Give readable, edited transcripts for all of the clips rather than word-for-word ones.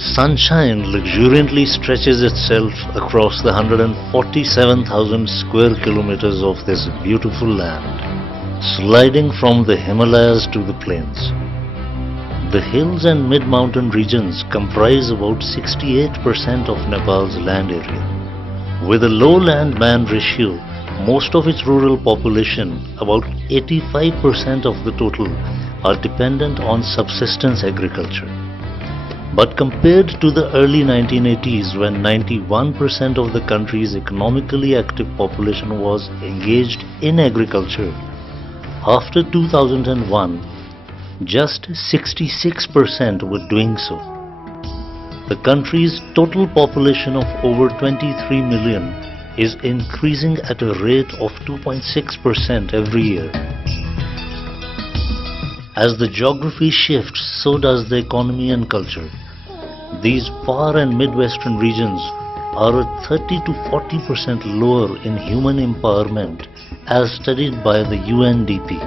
Sunshine luxuriantly stretches itself across the 147,000 square kilometers of this beautiful land, sliding from the Himalayas to the plains. The hills and mid-mountain regions comprise about 68% of Nepal's land area. With a low land-man ratio, most of its rural population, about 85% of the total, are dependent on subsistence agriculture. But compared to the early 1980s, when 91% of the country's economically active population was engaged in agriculture, after 2001, just 66% were doing so. The country's total population of over 23 million is increasing at a rate of 2.6% every year. As the geography shifts, so does the economy and culture. These far and mid-western regions are at 30 to 40% lower in human empowerment as studied by the UNDP.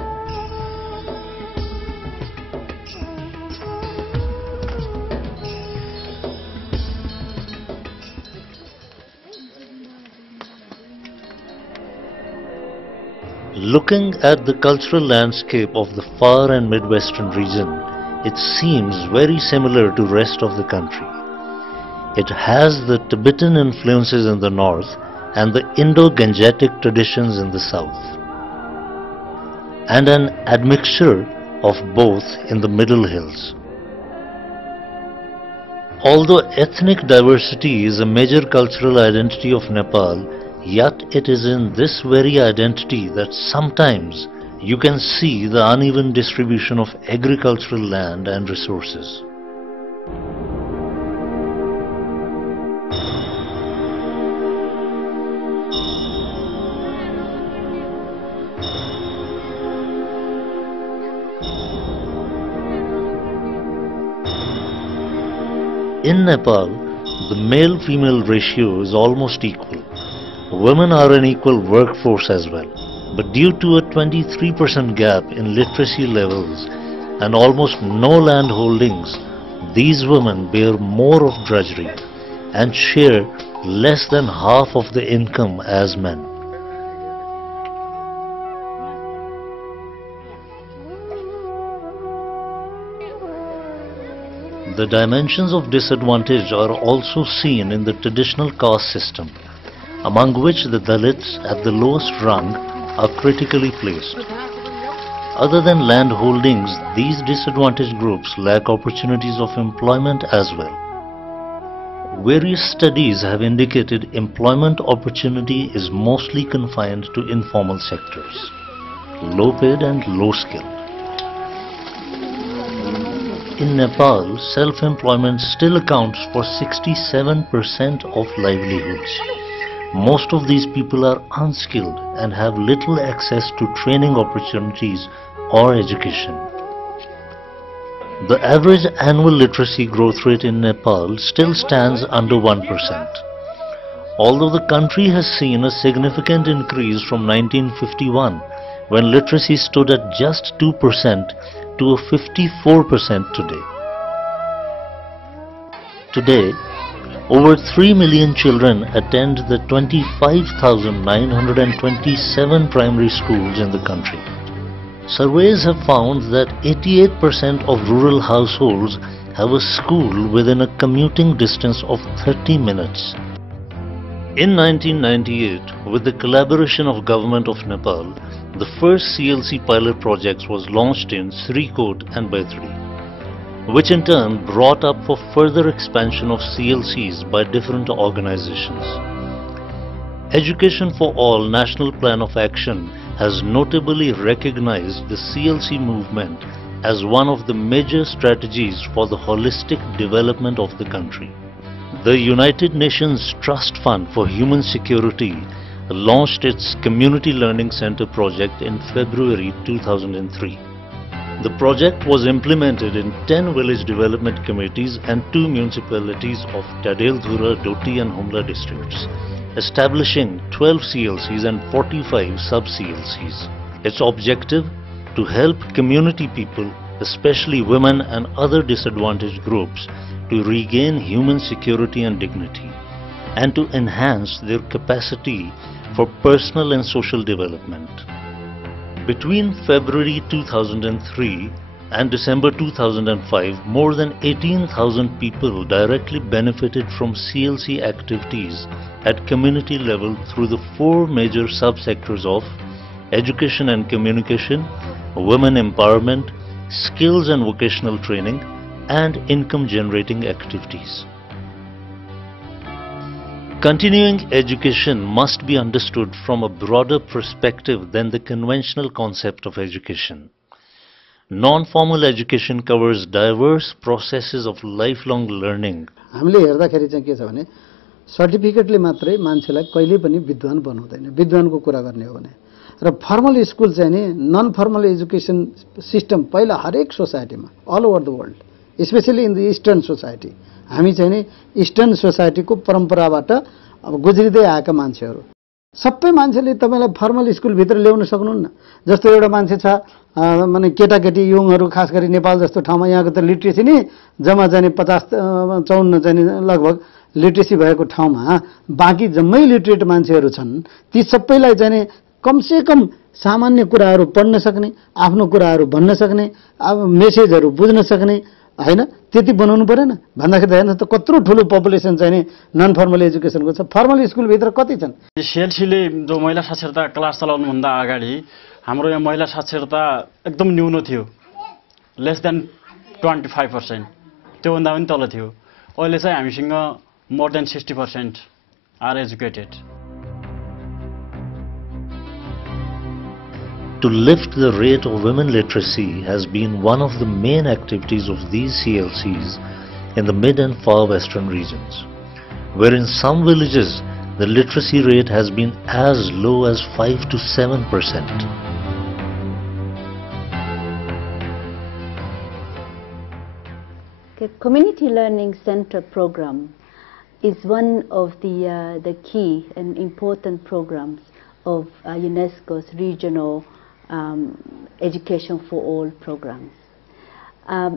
Looking at the cultural landscape of the far and mid-western region, it seems very similar to the rest of the country. It has the Tibetan influences in the north and the Indo-Gangetic traditions in the south, and an admixture of both in the middle hills. Although ethnic diversity is a major cultural identity of Nepal, yet it is in this very identity that sometimes you can see the uneven distribution of agricultural land and resources. In Nepal, the male-female ratio is almost equal. Women are an equal workforce as well, but due to a 23% gap in literacy levels and almost no land holdings, these women bear more of drudgery and share less than half of the income as men. The dimensions of disadvantage are also seen in the traditional caste system, among which the Dalits at the lowest rung are critically placed. Other than land holdings, these disadvantaged groups lack opportunities of employment as well. Various studies have indicated employment opportunity is mostly confined to informal sectors, low-paid and low-skilled. In Nepal, self-employment still accounts for 67% of livelihoods. Most of these people are unskilled and have little access to training opportunities or education. The average annual literacy growth rate in Nepal still stands under 1%. Although the country has seen a significant increase from 1951, when literacy stood at just 2%, to a 54% today. Today, over 3 million children attend the 25,927 primary schools in the country. Surveys have found that 88% of rural households have a school within a commuting distance of 30 minutes. In 1998, with the collaboration of Government of Nepal, the first CLC pilot project was launched in Srikot and Baitri, which in turn brought up for further expansion of CLCs by different organizations. Education for All National Plan of Action has notably recognized the CLC movement as one of the major strategies for the holistic development of the country. The United Nations Trust Fund for Human Security launched its Community Learning Center project in February 2003. The project was implemented in 10 village development committees and 2 municipalities of Tadeldhura, Doti and Humla districts, establishing 12 CLCs and 45 sub-CLCs. Its objective: to help community people, especially women and other disadvantaged groups, to regain human security and dignity, and to enhance their capacity for personal and social development. Between February 2003 and December 2005, more than 18,000 people directly benefited from CLC activities at community level through the four major subsectors of education and communication, women empowerment, skills and vocational training, and income generating activities. Continuing education must be understood from a broader perspective than the conventional concept of education. Non-formal education covers diverse processes of lifelong learning. हामीले हेर्दाखेरि चाहिँ के छ भने सर्टिफिकेटले मात्रै मान्छेलाई कहिले पनि विद्वान बनाउँदैन, विद्वानको कुरा गर्ने हो भने। र फर्मल स्कुल चाहिँ नि नन फर्मल एजुकेसन सिस्टम पहिला हरेक सोसाइटीमा all over the world, specially in the eastern society, हामी चाहिँ नि इस्टर्न सोसाइटीको परम्पराबाट अब गुज्रिदै आएका मान्छेहरू सबै मान्छेले तपाईलाई फर्मल स्कुल भित्र ल्याउन सक्नुहुन्न। जस्तो एउटा मान्छे छ माने केटाकेटी युङहरू खास गरी नेपाल जस्तो ठाउँमा यहाँको त लिट्रेसी नि जम्मा चाहिँ 50-54 चाहिँ लगभग लिट्रेसी भएको ठाउँमा बाँकी जम्मै लिटरेट मान्छेहरू छन्। ती सबैलाई चाहिँ कमसे कम सामान्य कुराहरू पढ्न सक्ने, आफ्नो कुराहरू भन्न सक्ने, अब मेसेजहरू बुझ्न सक्ने हैन त्यति बनाउनु परेन भन्दाखेरि हेर्नुस् त कत्रो ठुलो पपुलेसन चाहिँ नि नन फर्मल एजुकेसनको छ। फर्मल स्कुल भित्र कति छन्? सीएलसीले जो महिला साक्षरता क्लास चलाउनु भन्दा अगाडि हाम्रो यहाँ महिला साक्षरता एकदम न्यून थियो, लेस देन 25%, त्यो भन्दा पनि तल थियो। अहिले चाहिँ हामीसँग more than 60% are educated. To lift the rate of women literacy has been one of the main activities of these CLCs in the mid and far western regions, where in some villages the literacy rate has been as low as 5 to 7%. The Community Learning Center program is one of the key and important programs of UNESCO's regional Education for All programs.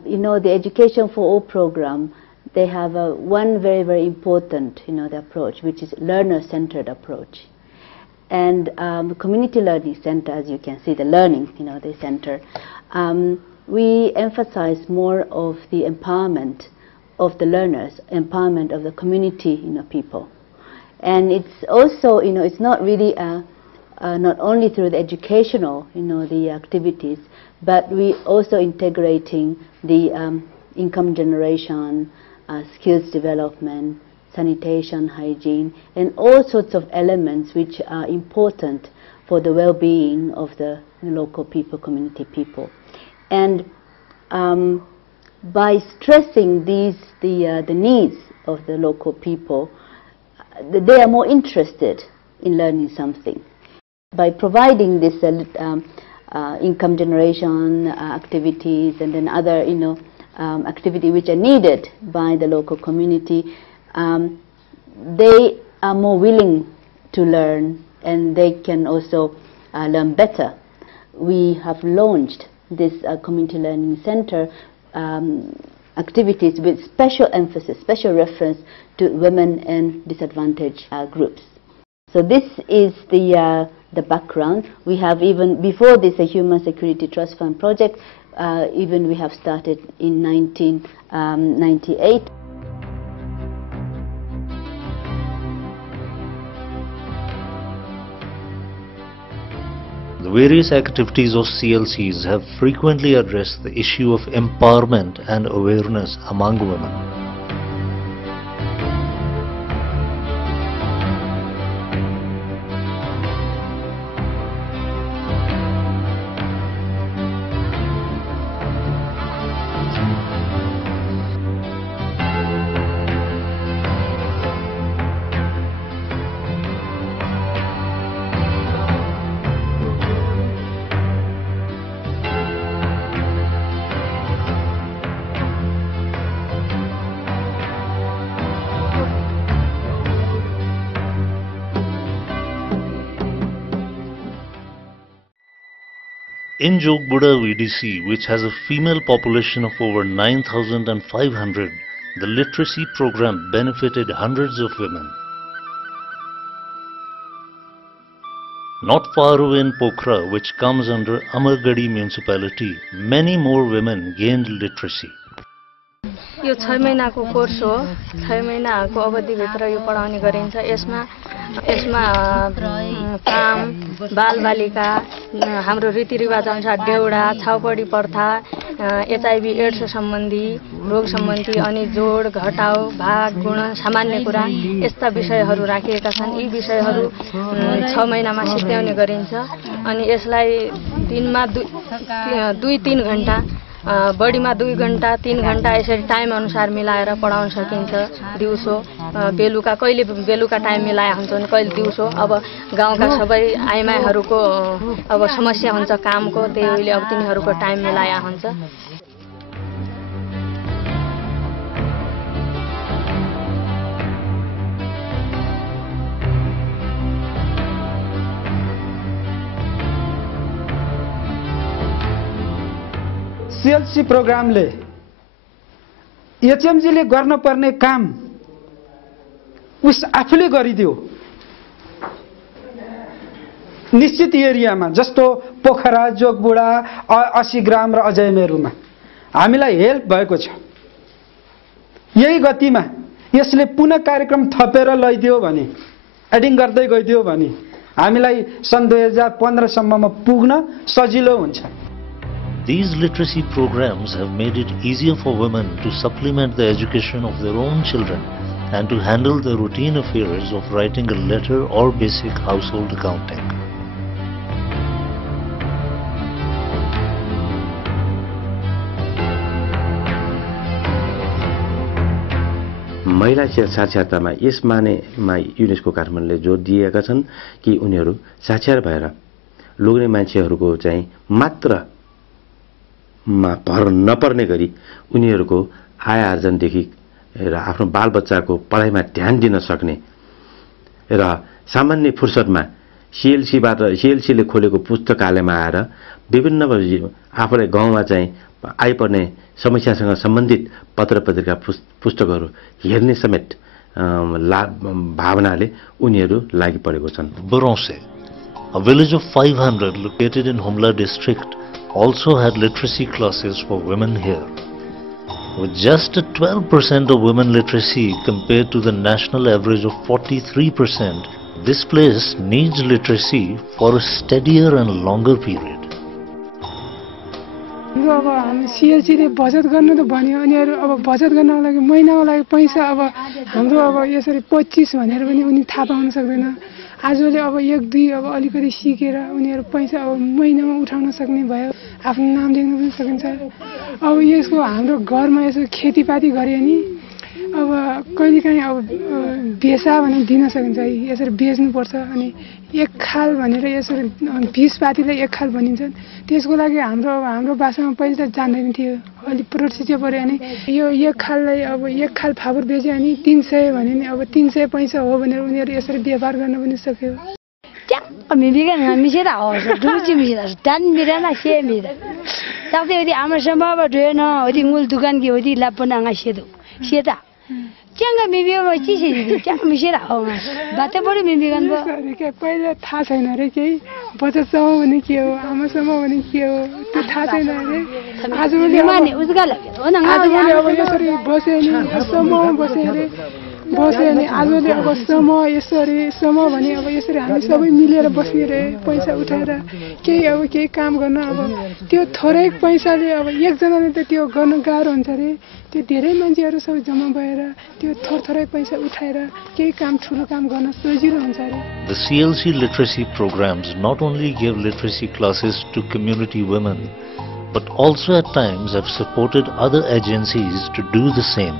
You know, the Education for All program, they have one very, very important, the approach, which is learner-centered approach. And the Community Learning Center, as you can see, the learning, the center, we emphasize more of the empowerment of the learners, empowerment of the community, people. And it's also, it's not really not only through the educational, the activities, but we also integrating the income generation, skills development, sanitation, hygiene, and all sorts of elements which are important for the well-being of the local people, community people. And by stressing these, the needs of the local people, they are more interested in learning something. By providing this income generation activities and then other activity which are needed by the local community, they are more willing to learn and they can also learn better. We have launched this community learning center activities with special emphasis, special reference to women and disadvantaged groups. So this is the background. We have even before this a Human Security Trust Fund project, even we have started in 1998. The various activities of CLCs have frequently addressed the issue of empowerment and awareness among women. In Jogbuda VDC, which has a female population of over 9,500, The literacy program benefited hundreds of women. Not far away in Pokhara, which comes under Amargadi municipality, many more women gained literacy. यो 6 महिनाको course हो 6 महिनाको अवधिभित्र यो पढाउने गरिन्छ यसमा काम बालबालिका हाम्रो रीतिरिवाज अनुसार देउडा छाउपडी प्रथा एचआईभी एड्स सम्बन्धी रोग सम्बन्धी अनि जोड घटाउ भाग गुण सामान्य कुरा यस्ता विषयहरू राखिएका छन् यी विषयहरू 6 महिनामा सिकाउने गरिन्छ अनि यसलाई दिनमा 2-3 घण्टा बढीमा 2 घण्टा 3 घण्टा यसरी टाइम अनुसार मिलाएर पढाउन सकिन्छ दिउँसो बेलुका कहिले बेलुका टाइम मिलाए हुन्छ भने कहिले दिउँसो अब गाउँका सबै आइमाईहरूको अब समस्या हुन्छ कामको त्यसैले अब तिनीहरूको टाइम मिलाया हुन्छ सीएलसी प्रोग्रामले एचएमजीले गर्न पर्ने काम उस आफूले गरिदियो निश्चित एरियामा जस्तो पोखरा जोगबुढा 80 ग्राम र अजयमेरुमा हामीलाई हेल्प भएको छ यही गतिमा यसले पुनः कार्यक्रम थपेर लैदियो भने एडिङ गर्दै गइदियो भने हामीलाई सन् 2015 सम्ममा पुग्न सजिलो हुन्छ These literacy programs have made it easier for women to supplement the education of their own children and to handle the routine affairs of writing a letter or basic household accounting. महिला साक्षरतामा yes मानेमा UNESCO काठमाडौँले जोड दिएका छन् कि उनीहरू साक्षर भएर लोग्ने मान्छेहरूको चाहिँ मात्र मा भर नपर्ने गरी उनीहरूको आय आर्जनदेखि र आफ्नो बालबच्चाको पढाइमा ध्यान दिन सक्ने र सामान्य फुर्सदमा सीएलसीले खोलेको पुस्तकालयमा आएर विभिन्न आफूलाई गाउँमा चाहिँ आइपर्ने समस्यासँग सम्बन्धित पत्र पत्रिका पुस्तकहरू हेर्ने समेत भावनाले उनीहरू लागि परेको छन् Boronse, a village of 500 located in Humla district, also had literacy classes for women here. With just 12% of women literacy compared to the national average of 43%, this place needs literacy for a steadier and longer period. अब हामी सीएलसीले बचत गर्नु त भन्यो उनीहरू अब बचत गर्नको लागि महिनाको लागि पैसा अब हाम्रो अब यसरी 25 भनेर पनि उनी थाहा पाउन सक्दैन आजले अब 1-2 अब अलिकति सिकेर उनीहरू पैसा अब महिनामा उठाउन सक्ने भयो आफ्नो नाम लेख्न पनि सकिन्छ अब यसको हाम्रो घरमा यसो खेतीपाती गरे नि अब कहिलेकाहीँ अब बेसा भने दिन सकिन्छ यसरी बेच्नु पर्छ अनि एक खाल भनेर यसरी 20 पातीलाई एक खाल भनिन्छ त्यसको लागि हाम्रो भाषामा पहिले त जान्दैन थियो अलि प्रोसिजर पर्यो अनि यो एक खाललाई अब एक खाल फापर बेच्यो अनि 300 भने नि अब 300 पैसा हो भनेर उनीहरू यसरी व्यापार गर्न पनि सक्यो ट्याक्क मिलेन मिसेर आउँछ दुची मिसेर टान मिलेन से मिलेन साथै यदि हाम्रो सम्भव होइन यदि मूल दुकान के यदि लापनाङा सेदो सेता च्याङ्गा मिबियोमा चिसे च्याङ्गा मिसेर आउँछ बाटे बढी मिबिगन के पहिले थाहा छैन रे केही बचतसम्म भने के हो आमासम्म भने के हो त्यो थाहा छैन रे आजभोलि माने उजगा लाग्यो हो न आजभोलि अब यसरी बसे नि समूह बसे रे बसे अनि आजले अब समूह यसरी समूह भने अब यसरी हामी सबै मिलेर बस्ने रे पैसा उठाएर केही काम गर्न अब त्यो थोरै पैसाले अब एकजनाले त त्यो गर्न गाह्रो हुन्छ रे त्यो धेरै मान्छेहरू सबै जम्मा भएर त्यो थोरै पैसा उठाएर केही काम ठुलो काम गर्न सजिलो हुन्छ रे The CLC literacy programs not only give literacy classes to community women but also at times have supported other agencies to do the same.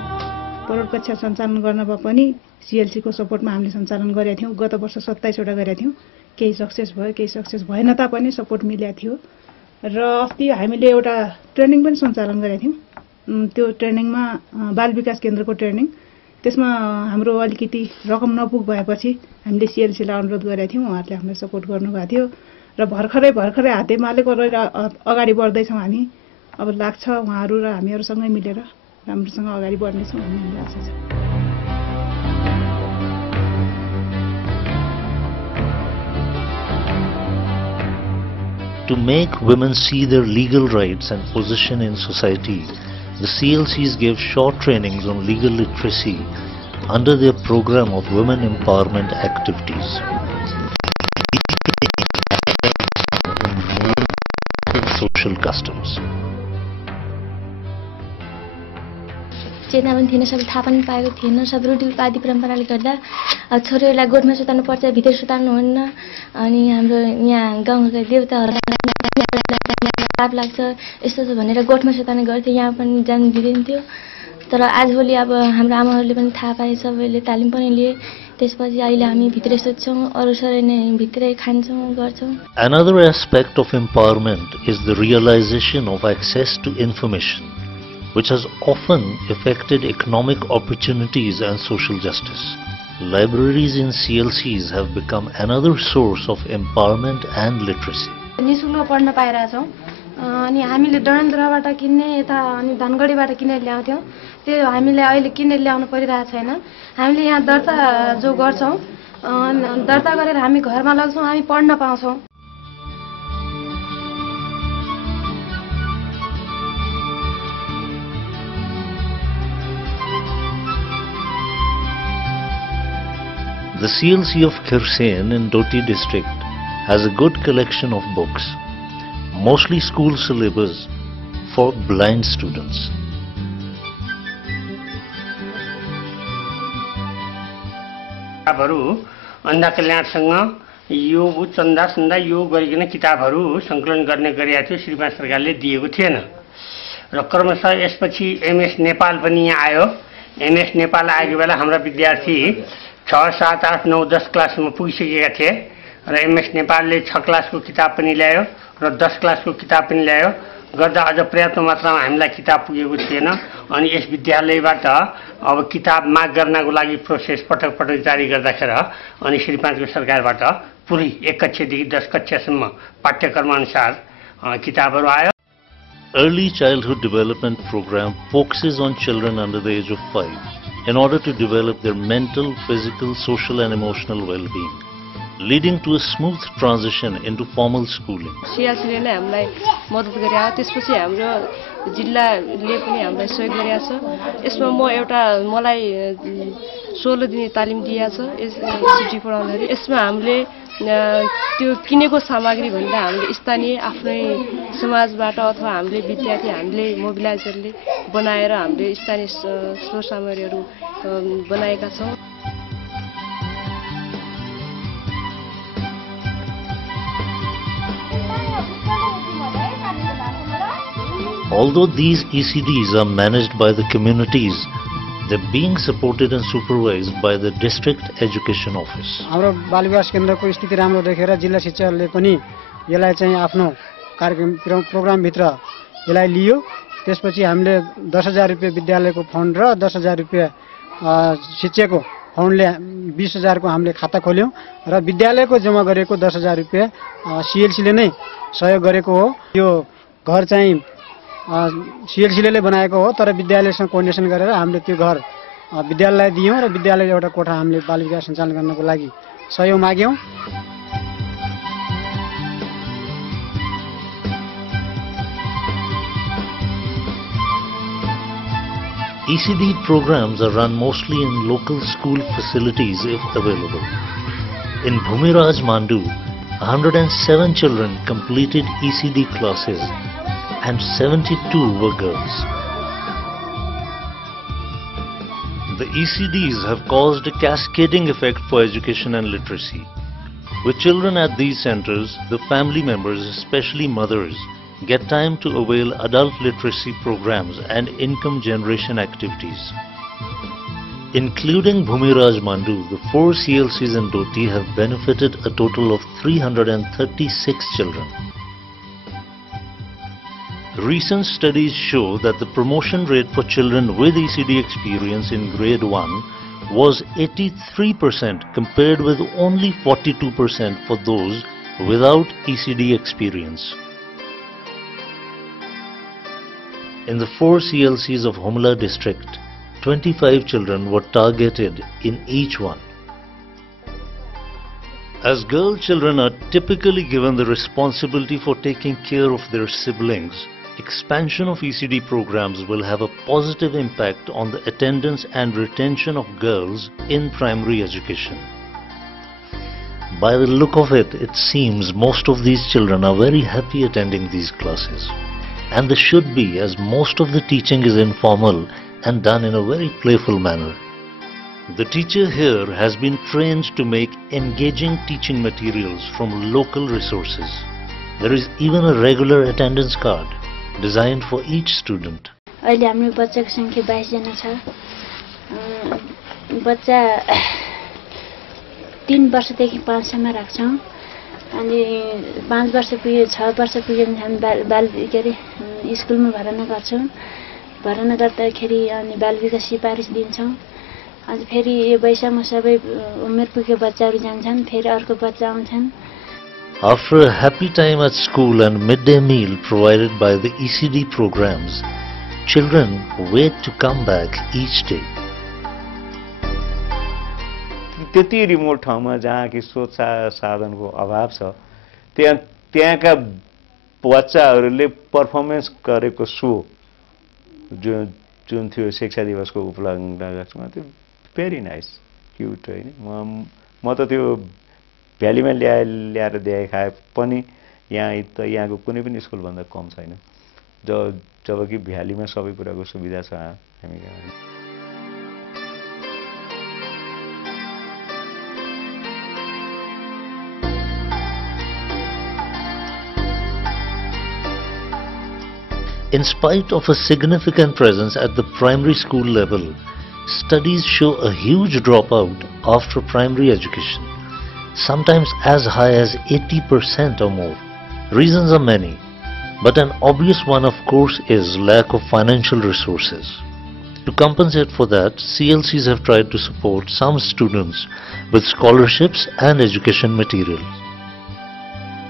परोड कक्षा सञ्चालन गर्नमा पनि सीएलसी को सपोर्टमा हामीले सञ्चालन गरेका थियौं गत वर्ष 27 वटा गरेका थियौं केही सक्सेस भयो केही सक्सेस भएन तापनि सपोर्ट मिलेको थियो र अस्ति हामीले एउटा ट्रेनिङ पनि सञ्चालन गरेका थियौं त्यो ट्रेनिङमा बाल विकास केन्द्रको ट्रेनिङ त्यसमा हाम्रो अलिकति रकम नपुग भएपछि हामीले सीएलसी लाई अनुरोध गरेका थियौं उहाँहरूले हामीलाई सपोर्ट गर्नुभएको थियो र भर्खरै हातेमालेको अगाडि बढ्दै छौं हामी अब लाग्छ उहाँहरू र हामीहरूसँगै मिलेर राम्रोसँग अगाडि बढ्नेछौँ भन्ने हाम्रो आशा छ। To make women see their legal rights and position in society, the CLCs gave short trainings on legal literacy under their program of women empowerment activities. Social customs. चेतना पनि थिएन, सब थाहा पनि पाएको थिएन, सब रूढिवादी परम्पराले गर्दा अब छोरीहरूलाई गोठमा सुताउनु पर्छ, भित्र सुताउनु हुन्न, अनि हाम्रो यहाँ गाउँका देवताहरूलाई पाप लाग्छ यस्तो छ भनेर गोठमा सुताउने गर्थ्यो, यहाँ पनि जान दिँदैनथ्यो। तर आजभोलि अब हाम्रो आमाहरूले पनि थाहा पाए, सबैले तालिम पनि लिए, त्यसपछि अहिले हामी भित्रै सुत्छौँ, अरू सबै नै भित्रै खान्छौँ गर्छौँ। Another aspect of empowerment is the realization of access to information, which has often affected economic opportunities and social justice. Libraries in CLCs have become another source of empowerment and literacy. निशुल्क पढ्न पाइरहेछौँ, अनि हामीले डडेलधुराबाट किन्ने यता अनि धनगढीबाट किनेर ल्याउँथ्यौँ, त्यो हामीले अहिले किनेर ल्याउनु परिरहेको छैन। हामीले यहाँ दर्ता जो गर्छौँ, दर्ता गरेर हामी घरमा लग्छौँ, हामी पढ्न पाउँछौँ। The CLC of Khirsen in Doti district has a good collection of books, mostly school syllabus for blind students. किताबहरू अन्धा कल्याणसँग यो चन्दा सन्दा यो गरिकन किताबहरू सङ्कलन गर्ने गरेका थियो, श्रीमान सरकारले दिएको थिएन र क्रमशः यसपछि एमएस नेपाल पनि यहाँ आयो। एमएस नेपाल आएको बेला हाम्रा विद्यार्थी 6, 7, 8, 9, 10 क्लासमा पुगिसकेका थिए र एमएस नेपालले 6 क्लासको किताब पनि ल्यायो र 10 क्लासको किताब पनि ल्यायो, गर्दा अझ पर्याप्त मात्रामा हामीलाई किताब पुगेको थिएन। अनि यस विद्यालयबाट अब किताब माग गर्नको लागि प्रोसेस पटक पटक जारी गर्दाखेरि अनि श्री 5 को सरकारबाट पुरै 1 कक्षादेखि 10 कक्षासम्म पाठ्यक्रम अनुसार किताबहरू आयो। Early Childhood Development Program focuses on children under the age of 5 in order to develop their mental, physical, social and emotional well-being, leading to a smooth transition into formal schooling. CLCले नै हामीलाई मद्दत गरेको, त्यसपछि हाम्रो जिल्लाले पनि हामीलाई सहयोग गरेको छ। यसमा म एउटा मलाई 16 दिने तालिम दिएको छ एससिटी पढाउनले। यसमा हामीले त्यो किनेको सामग्री भन्दा हामीले स्थानीय आफ्नै समाजबाट अथवा हामीले विद्यार्थी हामीले मोबिलाइजरले बनाएर हामीले स्थानीय स्रोत सामग्रीहरू बनाएका छौँ। Although these ECDs are managed by the communities, they're being supported and supervised by the district education office. हाम्रो बाल विकास केन्द्रको स्थिति राम्रो देखेर जिल्ला शिक्षाले पनि यसलाई चाहिँ आफ्नो कार्यक्रम प्रोग्राम भित्र यसलाई लियो। त्यसपछि हामीले 10,000 रुपैयाँ विद्यालयको फन्ड र 10,000 रुपैयाँ शिक्षकको फन्डले 20,000 को हामीले खाता खोल्यौं र विद्यालयको जम्मा गरेको 10,000 रुपैयाँ सीएलसीले नै सहयोग गरेको हो। यो घर चाहिँ सीएलसीले बनाएको हो, तर विद्यालयसँग कोअर्डिनेसन गरेर हामीले त्यो घर विद्यालयलाई दियौं र विद्यालय एउटा कोठा हामीले बाल विकास सञ्चालन गर्नको लागि सहयोग माग्यौं। ECD programs are run mostly in local school facilities if available. In Bhumiraj Mandu, 107 children completed ECD classes and 72 were girls. The ECDs have caused a cascading effect for education and literacy. With children at these centers, the family members, especially mothers, get time to avail adult literacy programs and income generation activities. Including Bhumiraj Mandu, the 4 CLCs in Doti have benefited a total of 336 children. Recent studies show that the promotion rate for children with ECD experience in grade 1 was 83% compared with only 42% for those without ECD experience. In the 4 CLCs of Humla district, 25 children were targeted in each one. As girl children are typically given the responsibility for taking care of their siblings, expansion of ECD programs will have a positive impact on the attendance and retention of girls in primary education. By the look of it, it seems most of these children are very happy attending these classes. And they should be, as most of the teaching is informal and done in a very playful manner. The teacher here has been trained to make engaging teaching materials from local resources. There is even a regular attendance card designed for each student. अहिले हाम्रो बच्चाको संख्या 22 जना छ। बच्चा 3 वर्षदेखि 5 सम्म राख्छौं अनि 5 वर्ष पुगे 6 वर्ष पुगे भने हामी बाल के रे स्कुलमा भर्ना गर्छौं। भर्ना गर्दाखेरि अनि बाल विकास सिफारिस दिन्छौं। अनि फेरि यो वैशाखमा सबै उमेर पुगेका बच्चाहरू जान्छन्, फेरि अर्को बच्चा आउँछन्। After a happy time at school and midday meal provided by the ECD programs, children wait to come back each day. त्यति रिमोट ठाउँमा जहाँ कि स्रोत साधनको अभाव छ त्यहाँका बच्चाहरूले पर्फर्मेन्स गरेको सो जुन थियो शिक्षा दिवसको उपलक्ष्यमा त्यो भेरी नाइस क्युट हैन म त त्यो भ्यालीमा ल्याएर देखाए पनि यहाँको कुनै पनि स्कुल भन्दा कम छैन जबकि भ्यालीमा सबै कुराको सुविधा छ हामी कहाँ। In spite of a significant presence at the primary school level, studies show a huge dropout after primary education, sometimes as high as 80% or more. Reasons are many, but an obvious one of course is lack of financial resources. To compensate for that, CLCs have tried to support some students with scholarships and education materials.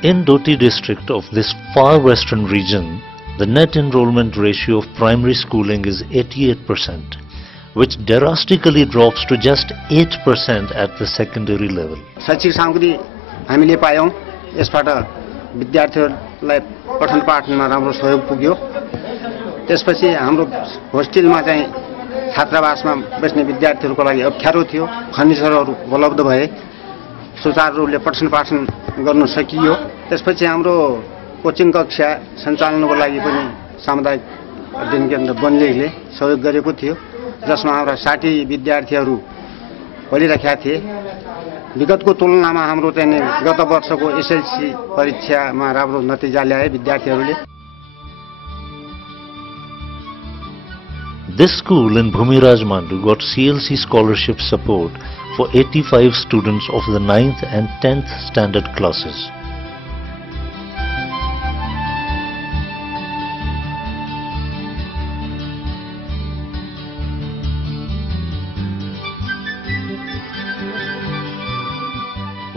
In Doti district of this far western region, the net enrollment ratio of primary schooling is 88%, which drastically drops to just 8% at the secondary level. शैक्षिक सामग्री हामीले पायौं, यसबाट विद्यार्थीहरूलाई पठन पाठनमा राम्रो सहयोग पुग्यो। त्यसपछि हाम्रो होस्टेलमा चाहिँ छात्रावासमा बस्ने विद्यार्थीहरूको लागि अप्ठ्यारो थियो। फर्निचरहरू उपलब्ध भए सुचारू रूपले पठन पाठन गर्न सकियो। त्यसपछि हाम्रो कोचिङ कक्षा सञ्चालनको लागि पनि सामुदायिक अध्ययन केन्द्र बनलेले सहयोग गरेको थियो, जसमा हाम्रा 60 विद्यार्थीहरू पढिरहेका थिए। विगतको तुलनामा हाम्रो चाहिँ गत वर्षको एसएलसी परीक्षामा राम्रो नतिजा ल्याए विद्यार्थीहरूले। This school in Bhumiraj Mandu got CLC scholarship support for 85 students of the 9th and 10th standard classes.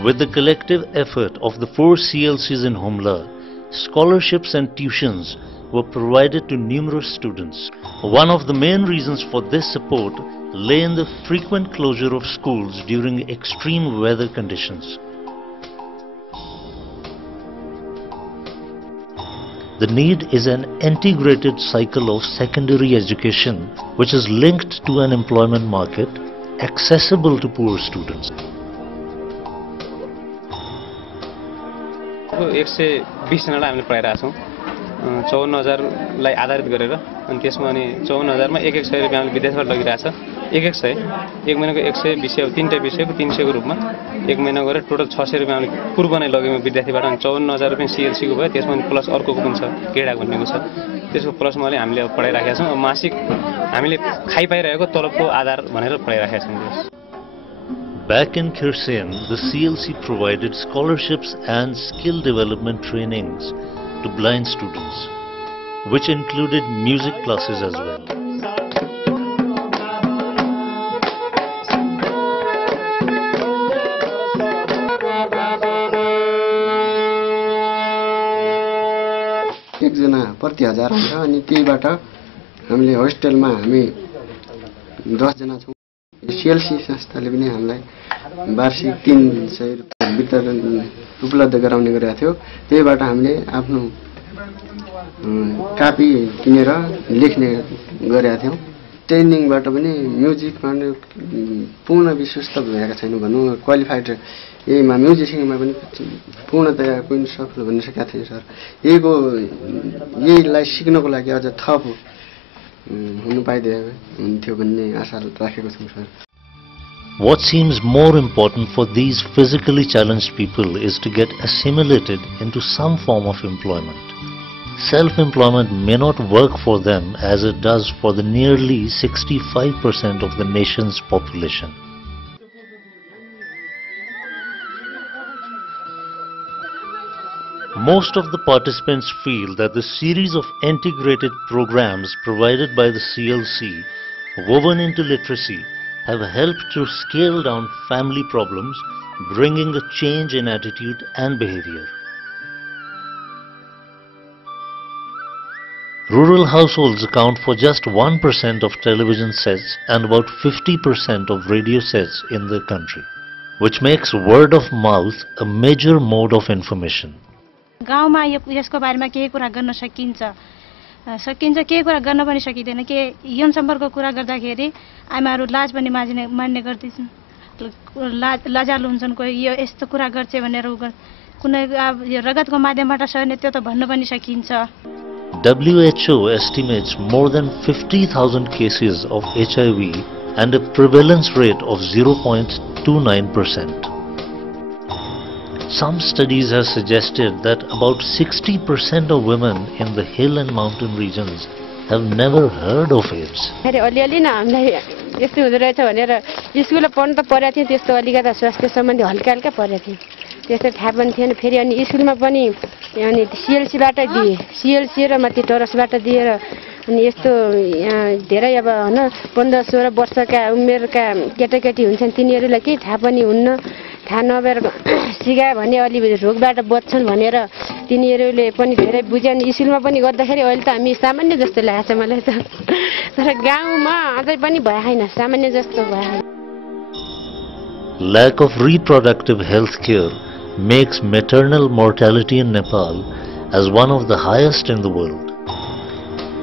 With the collective effort of the 4 CLCs in Humla, scholarships and tuitions were provided to numerous students. One of the main reasons for this support lay in the frequent closure of schools during extreme weather conditions. The need is an integrated cycle of secondary education which is linked to an employment market accessible to poor students. 120 जनालाई हामीले पढाइरहेका छौं 54000 लाई आधारित गरेर अनि त्यसमा अनि 54000 मा 100 रुपैयाँ हामीले विदेशबाट लगिरहेछ 100 एक महिनाको 100 विषय 3टा विषयको 300 को रूपमा एक महिना गरेर टोटल 600 रुपैयाँ हामीले पूर्व नै लगेमा विद्यार्थीबाट अनि 54000 रुपैयाँ सीएलसी को भयो त्यसमा अनि प्लस अर्को पनि छ क्रीडा भन्नेको छ त्यसको प्लसमा हामीले पढाइराखेका छौं मासिक हामीले खाइ पाइरहेको तलबको आधार भनेर पढाइराखेका छौं। Back in Kherson, the CLC provided scholarships and skill development trainings to blind students, which included music classes as well. एक जना प्रति 1000 हुन्छ अनि त्यहीबाट हामीले होस्टेलमा हामी 10 जना छौँ। सिएलसी संस्थाले पनि हामीलाई वार्षिक 300 रुपैयाँ वितरण उपलब्ध गराउने गरेका थियो। त्यहीबाट हामीले आफ्नो कापी किनेर लेख्ने गरेका थियौँ। ट्रेनिङबाट पनि म्युजिकमा पूर्ण विश्वस्त भएका छैन भनौँ, क्वालिफाइड यहीमा म्युजिसिङमा पनि पूर्णतया पनि सफल बन्न सकेका थिएँ सर। यहीलाई सिक्नको लागि अझ थप हुनु पाइदिए हुन्थ्यो भन्ने आशा राखेको छौँ sir. What seems more important for these physically challenged people is to get assimilated into some form of employment. Self-employment may not work for them as it does for the nearly 65% of the nation's population. Most of the participants feel that the series of integrated programs provided by the CLC, woven into literacy, have helped to scale down family problems, bringing a change in attitude and behavior. Rural households account for just 1% of television sets and about 50% of radio sets in the country, which makes word of mouth a major mode of information. गाउँमा यसको बारेमा केही कुरा गर्न सकिन्छ केही कुरा गर्न पनि सकिदैन के यौन सम्पर्कको कुरा गर्दाखेरि आमाहरू लाज पनि मान्ने गर्दैछन् लजालु हुन्छन् कोही यो यस्तो कुरा गर्छ भनेर कुनै रगतको माध्यमबाट सर्ने त्यो त भन्न पनि सकिन्छ WHO estimates more than 50,000 cases of HIV and a prevalence rate of 0.29%. Some studies have suggested that about 60% of women in the hill and mountain regions have never heard of AIDS. अलिअलि न हामीलाई यस्तो हुँदो रहेछ भनेर स्कुलमा पढ्न त परेको थियो त्यस्तो अलिकता स्वास्थ्य सम्बन्धी हल्का हल्का परेको थियो त्यस्तो थाहा पनि थिएन फेरि अनि स्कुलमा पनि अनि सिएलसीबाट दिए सिएलसी र माथि टरसबाट दिएर अनि यस्तो धेरै अब हैन 15-16 वर्षका उमेरका केटाकेटी हुन्छन् तिनीहरूलाई केही थाहा पनि हुन्न थाहा नभएर सिकायो भने अलि रोगबाट बच्छन् भनेर तिनीहरूले पनि धेरै बुझ्यान स्कुलमा पनि गर्दाखेरि अहिले त हामी सामान्य जस्तो लागेछ मलाई त तर गाउँमा अझै पनि भए छैन सामान्य जस्तो भए Lack of reproductive health care makes maternal mortality in Nepal as one of the highest in the world.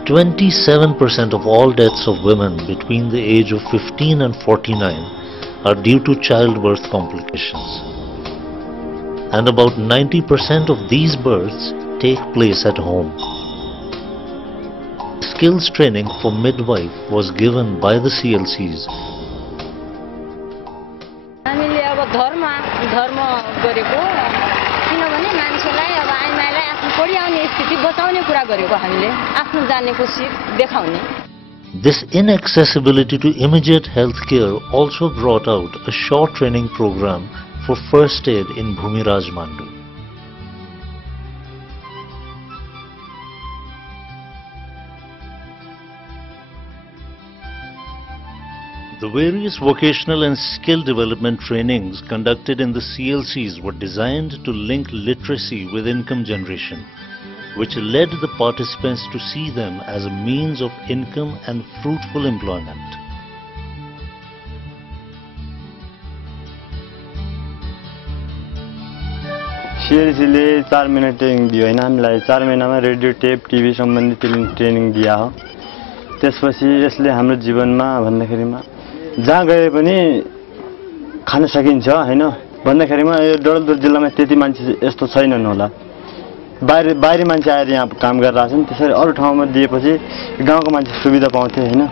27% of all deaths of women between the age of 15 and 49 are due to childbirth complications. And about 90% of these births take place at home. Skills training for midwife was given by the CLCs. धर्म गरेको किनभने मान्छेलाई अब आइमाईलाई आफ्नो पढिआउने स्थिति बचाउने कुरा गरेको हामीले आफ्नो जानेको सिप देखाउने This inaccessibility to immediate health care also brought out a short training program for first aid in Kathmandu. The various vocational and skill development trainings conducted in the CLCs were designed to link literacy with income generation, which led the participants to see them as a means of income and fruitful employment. CLCले 4 महिना training दियो हैन हामीलाई 4 महिनामा radio tape TV सम्बन्धी training दिया हो त्यसपछि यसले हाम्रो जीवनमा भन्दाखेरिमा जहाँ गए पनि खान सकिन्छ हैन भन्दाखेरिमा यो डडेलधुरा जिल्लामा त्यति मान्छे यस्तो छैनन् होला बाहिरी मान्छे आएर यहाँ काम गरिरहेछन् त्यसरी अरु ठाउँमा दिएपछि गाउँको मान्छे सुविधा पाउँथे हैन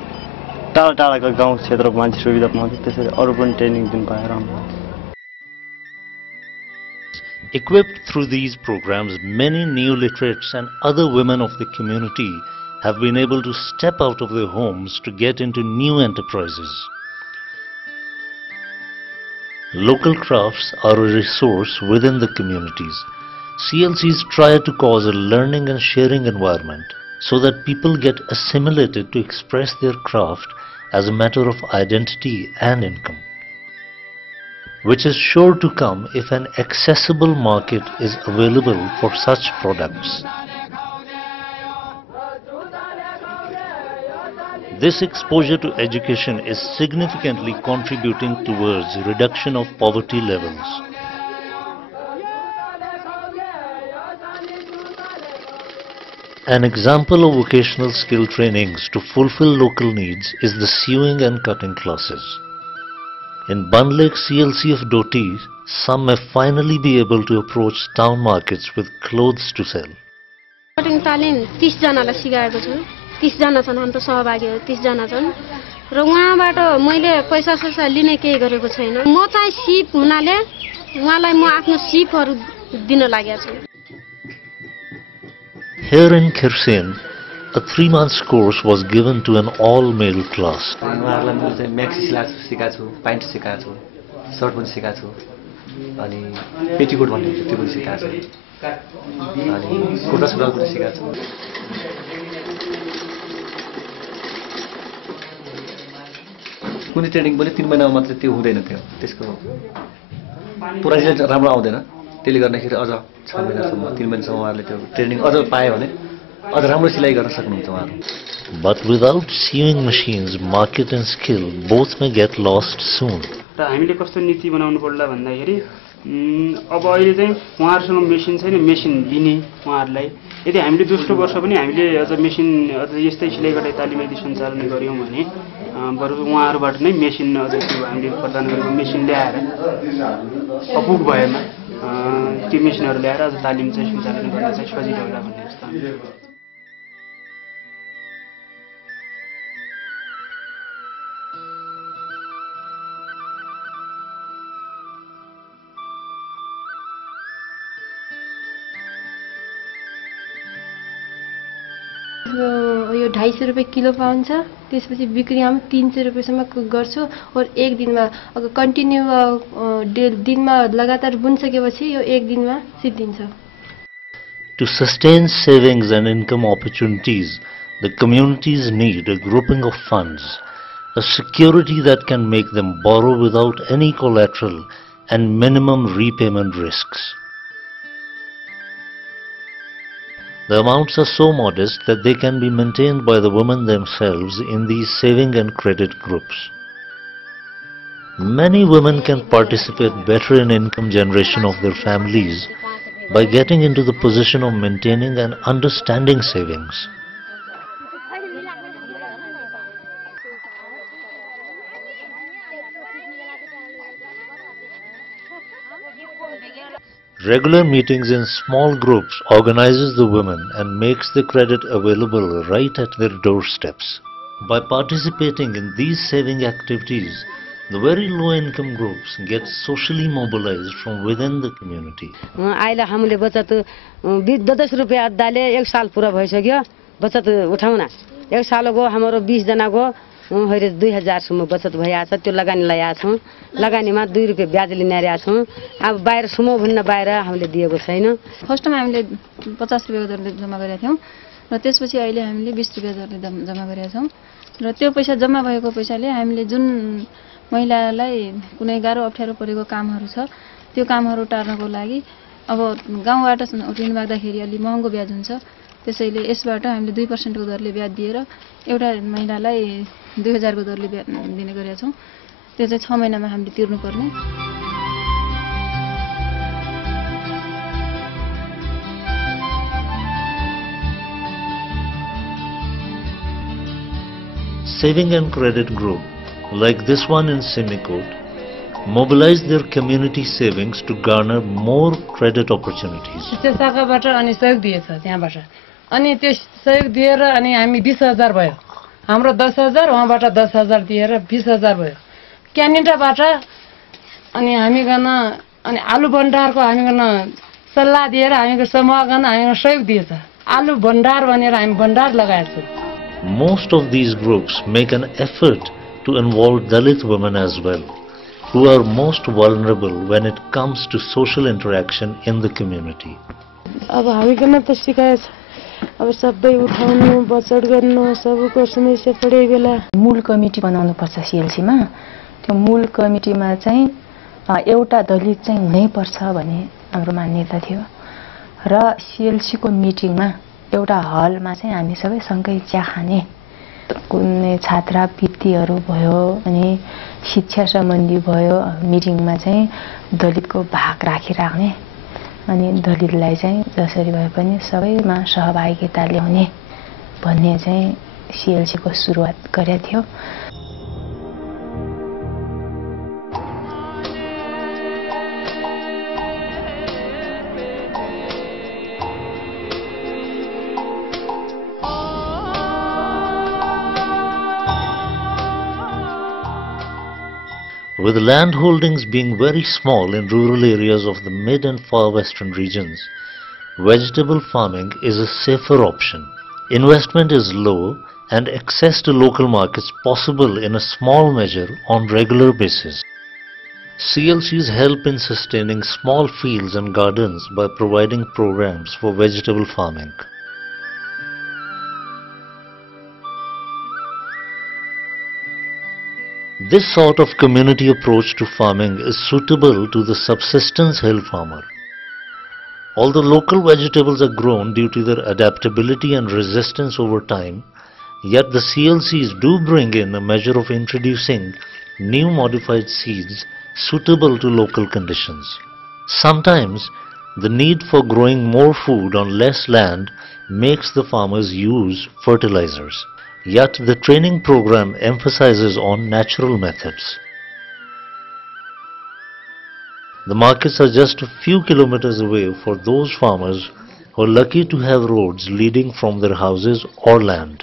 टाढा टाढाको गाउँ क्षेत्रको मान्छे सुविधा पाउँथे त्यसरी अरु पनि ट्रेनिङ दिन पाएर Equipped through these programs, many new literates and other women of the community have been able to step out of their homes to get into new enterprises. Local crafts are a resource within the communities. CLCs try to cause a learning and sharing environment so that people get assimilated to express their craft as a matter of identity and income, which is sure to come if an accessible market is available for such products. This exposure to education is significantly contributing towards reduction of poverty levels. An example of vocational skill trainings to fulfill local needs is the sewing and cutting classes. In Ban Lake CLC of Doti, some may finally be able to approach town markets with clothes to sell. Cutting तालिम 30 जनालाई सिकाएको छु 30 जना छन् हाम्रो सहभागीहरू 30 जना छन् र उहाँबाट मैले पैसा लिने केही गरेको छैन म चाहिँ सिप हुनाले उहाँलाई म आफ्नो सिपहरू दिन लागेको छु Here in Khirsen, a 3-month course was given to an all-male class. उहाँहरूलाई मैले चाहिँ म्याक्सी सिकाएको छु प्यान्ट सिकाएको छु सर्ट पनि सिकाएको छु अनि पेटीकोट भन्ने हुन्छ त्यो पनि सिकाएको छु अनि कुर्ता सुरुवाल पनि सिकाएको छु कुनै ट्रेनिङ पनि 3 महिनामा मात्र त्यो हुँदैन थियो त्यसको पुरा रिजल्ट राम्रो आउँदैन त्यसले गर्दाखेरि अझ 6 महिनासम्म 3 महिनासम्म उहाँहरूले त्यो ट्रेनिङ अझ पाए भने अझ राम्रो सिलाइ गर्न सक्नुहुन्छ उहाँहरू But without sewing machines, market and skill both may get lost soon. र हामीले कस्तो नीति बनाउनु पर्ला भन्दाखेरि अब अहिले चाहिँ उहाँहरुसँग मेसिन छैन मेसिन दिने उहाँहरुलाई यदि हामीले दोस्रो वर्ष पनि हामीले अझ मेसिन अझ यस्तै सिलाइ कटाइ तालिम यदि सञ्चालन गर्यौं भने बरु उहाँहरुबाट नै मेसिन अझ त्यो हामीले प्रदान गरेको मेसिन ल्याएर अपुग भएमा त्यो मेसिनहरु ल्याएर अझ तालिम चाहिँ सञ्चालन गर्न चाहिँ सजिलो होला भन्ने जस्तो यो 250 रुपैयाँ किलो पाउँछ त्यसपछि बिक्री हम 300 रुपैयाँसम्म गर्छु और एक दिनमा अगर कन्टिन्यू दिनमा लगातार बुनिसकेपछि यो एक दिनमा सिद्धिन्छ To sustain savings and income opportunities, the communities need a grouping of funds, a security that can make them borrow without any collateral and minimum repayment risks. The amounts are so modest that they can be maintained by the women themselves in these saving and credit groups. Many women can participate better in income generation of their families by getting into the position of maintaining and understanding savings. Regular meetings in small groups organizes the women and makes the credit available right at their doorsteps. By participating in these saving activities, the very low-income groups get socially mobilized from within the community. अहिले हामीले बचत 10 रुपैयाँ अद्दाले एक साल पूरा भइसक्यो बचत उठाउन एक सालको हाम्रो 20 जनाको हैरे 2000 सम्म बचत भइआछ त्यो लगानी ल्याएका छौं लगानीमा 2 रुपैयाँ ब्याज लिन आएका छौं अब बाहिर सुमो भन्न बाहिर हामीले दिएको छैन फर्स्टमा हामीले 50 रुपैयाँ दरले जम्मा गरेका थियौं र त्यसपछि अहिले हामीले 20 रुपैयाँ दरले जम्मा गरेका छौं र त्यो पैसा जम्मा भएको पैसाले हामीले जुन महिलालाई कुनै गाह्रो अप्ठ्यारो परेको कामहरु छ त्यो कामहरु टार्नको लागि अब गाउँबाट ऋण माग्दाखेरि अलि महँगो ब्याज हुन्छ त्यसैले यसबाट हामीले 2% को दरले ब्याज दिएर एउटा महिलालाई 2000 को दरले दिने गरेका छौं त्यो चाहिँ 6 महिनामा हामीले तिर्नु पर्ने Saving and credit group like this one in Simikot mobilize their community savings to garner more credit opportunities. त्यो शाखाबाट अनि सहयोग दिएछ त्यहाँबाट अनि त्यो सहयोग दिएर अनि हामी 20000 भयो हाम्रो 10000 उहाँबाट 10000 दिएर 20000 भयो क्यानेडाबाट अनि हामी गर्न अनि आलु भण्डारको हामी गर्न सल्लाह दिएर हामीको समूह गर्न हामीको सहयोग दिएछ आलु भण्डार भनेर हामी भण्डार लगाएको छौं Most of these groups make an effort to involve Dalit women as well, who are most vulnerable when it comes to social interaction in the community. अब हामी गर्न त सिकाएछ अब सबै उठाउनु बचत गर्नु सबको समस्या परे बेला मूल कमिटी बनाउनु पर्छ सीएलसी मा त्यो मूल कमिटीमा चाहिँ एउटा दलित चाहिँ हुनै पर्छ भन्ने हाम्रो मान्यता थियो र सीएलसी को मिटिङमा एउटा हलमा चाहिँ हामी सबै सँगै चिया खाने कुनै छात्रवृत्तिहरू भयो अनि शिक्षा सम्बन्धी भयो मिटिङमा चाहिँ दलितको भाग राखिराख्ने अनि दलितलाई चाहिँ जसरी भए पनि सबैमा सहभागिता ल्याउने भन्ने चाहिँ सिएलसीको सुरुवात गरेको थियो। With land holdings being very small in rural areas of the mid and far western regions, vegetable farming is a safer option. Investment is low and access to local markets possible in a small measure on regular basis. CLCs help in sustaining small fields and gardens by providing programs for vegetable farming. This sort of community approach to farming is suitable to the subsistence hill farmer. Although local vegetables are grown due to their adaptability and resistance over time, yet the CLCs do bring in a measure of introducing new modified seeds suitable to local conditions. Sometimes the need for growing more food on less land makes the farmers use fertilizers. Yet the training program emphasizes on natural methods. The markets are just a few kilometers away for those farmers who are lucky to have roads leading from their houses or land.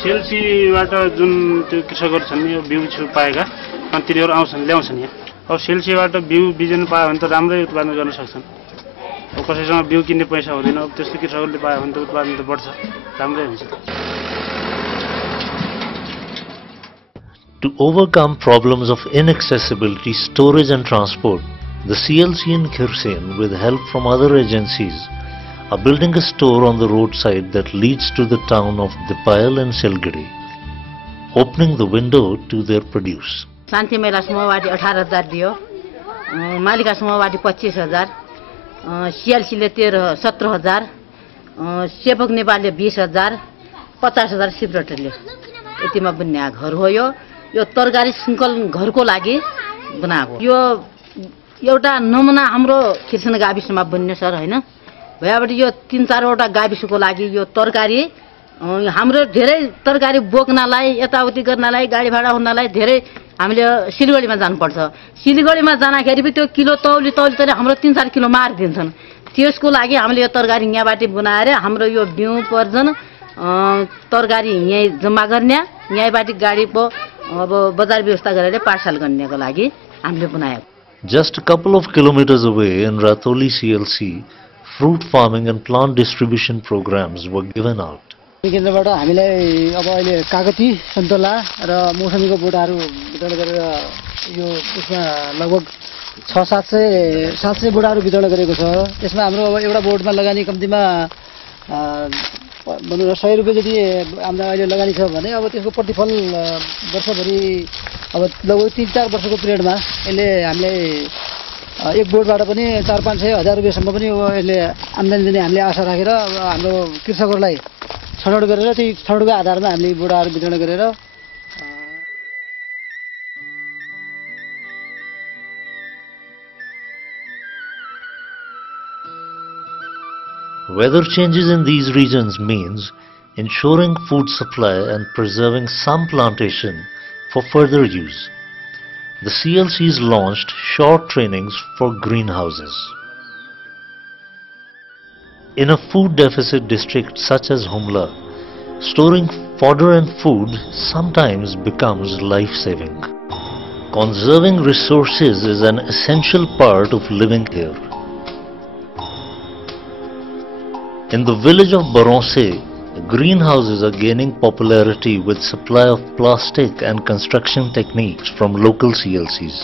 सेल्सीबाट जुन त्यो कृषकहरू छन् यो बिउ छु पाएका अनि तिनीहरू आउँछन् ल्याउँछन् यहाँ। अब सेल्सीबाट बिउ बिजन पायो भने त राम्रै उत्पादन गर्न सक्छन्। अब कसैसँग बिउ किन्ने पैसा हुँदैन, अब त्यस्तो कृषकहरूले पायो भने त उत्पादन त बढ्छ, राम्रै हुन्छ। To overcome problems of inaccessibility, storage and transport, the CLC in Khirsen, with help from other agencies, are building a store on the roadside that leads to the town of Dipayal and Silgiri, opening the window to their produce. शान्ति मेला समूहवादी 18,000 दियो, मालिका समूहवादी 25,000, सीएलसीले 17,000, सेवक नेपालले 20,000, 50,000 सिब्रटले यतिमा बन्ने घर हो यो तरकारी सिंकल घरको लागि बनाएको। यो एउटा नमुना हाम्रो खिर्सन गाविसमा बन्ने सर हैन। भएबाट यो 3-4 वटा गाविसको लागि यो तरकारी हाम्रो धेरै तरकारी बोक्नलाई यताउति गर्नलाई गाडी भाडा हुनलाई धेरै हामीले सिलगढीमा जानुपर्छ। सिलगढीमा जाँदाखेरि पनि त्यो किलो तौली तौली हाम्रो 3-4 किलो मार दिन्छन्। त्यसको लागि हामीले यो तरकारी यहाँबाट बनाएर हाम्रो यो बिउ पर्जन तरकारी यही जम्मा गर्ने यहीबाट गाडी पो अब बजार व्यवस्था गरेर पार्सल गर्नको लागि हामीले बनाएको। Just a couple of kilometers away in Ratoli CLC, fruit farming and plant distribution programs were given out. केन्द्रबाट हामीलाई अब अहिले कागती सन्तोला र मौसमीको बोटाहरू वितरण गरेर यो उसमा लगभग 600-700 बोटाहरू वितरण गरेको छ। त्यसमा हाम्रो अब एउटा बोर्डमा लगानी कम्तीमा 100 रुपैयाँ जति हामीलाई अहिले लगानी छ भने अब त्यसको प्रतिफल वर्षभरि अब लगभग 3-4 वर्षको पिरियडमा यसले हामीलाई एक बोर्डबाट पनि 400-500 हजार रुपैयाँसम्म पनि यसले आम्दानी दिने हामीले आशा राखेर हाम्रो कृषकहरूलाई छनौट गरेर त्यो छनौटको आधारमा हामीले बोर्डहरू वितरण गरेर Weather changes in these regions means ensuring food supply and preserving some plantation for further use. The CLCs launched short trainings for greenhouses. In a food deficit district such as Humla, storing fodder and food sometimes becomes life-saving. Conserving resources is an essential part of living here. In the village of Baronse, greenhouses are gaining popularity with supply of plastic and construction techniques from local CLCs.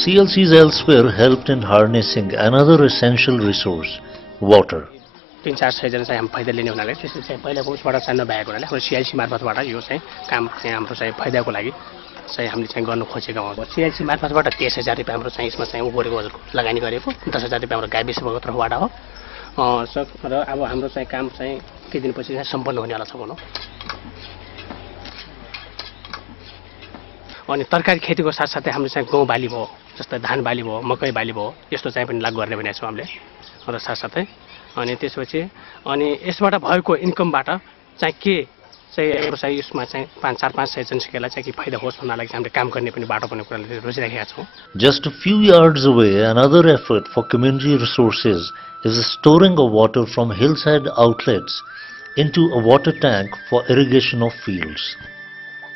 CLCs elsewhere helped in harnessing another essential resource, water. 3-4 जना चाहिँ हामी फाइदा लिने हुनाले त्यसले चाहिँ पहिलाको उसबाट चाहिँ नभएको हुनाले हाम्रो सीएलसी मार्फतबाट यो चाहिँ काम चाहिँ हाम्रो चाहिँ फाइदाको लागि चाहिँ हामीले चाहिँ गर्नु खोजेका हौँ। सीएलसी मार्फतबाट 23,000 रुपैयाँ हाम्रो चाहिँ यसमा चाहिँ उ गरेको लगानी गरेको 10,000 रुपैयाँ हाम्रो गाविसको तर्फबाट हो र अब हाम्रो चाहिँ काम चाहिँ केही दिनपछि चाहिँ सम्पन्न हुनेवाला छ भनौँ। अनि तरकारी खेतीको साथसाथै हाम्रो चाहिँ गहुँ बाली भयो, जस्तै धान बाली भयो, मकै बाली भयो, यस्तो चाहिँ पनि लागू गर्ने भनेको छौँ हामीले र साथसाथै। अनि त्यसपछि अनि यसबाट भएको इन्कमबाट चाहिँ के चाहिँ हाम्रो चाहिँ यसमा चाहिँ 400-500 जनसङ्ख्यालाई चाहिँ के फाइदा होस् भन्नलाई चाहिँ हामीले काम गर्ने पनि बाटो पनि कुराले रोजिरहेका छौँ। Just a few yards away, another effort for community resources is the storing of water from hillside outlets into a water tank for irrigation of fields.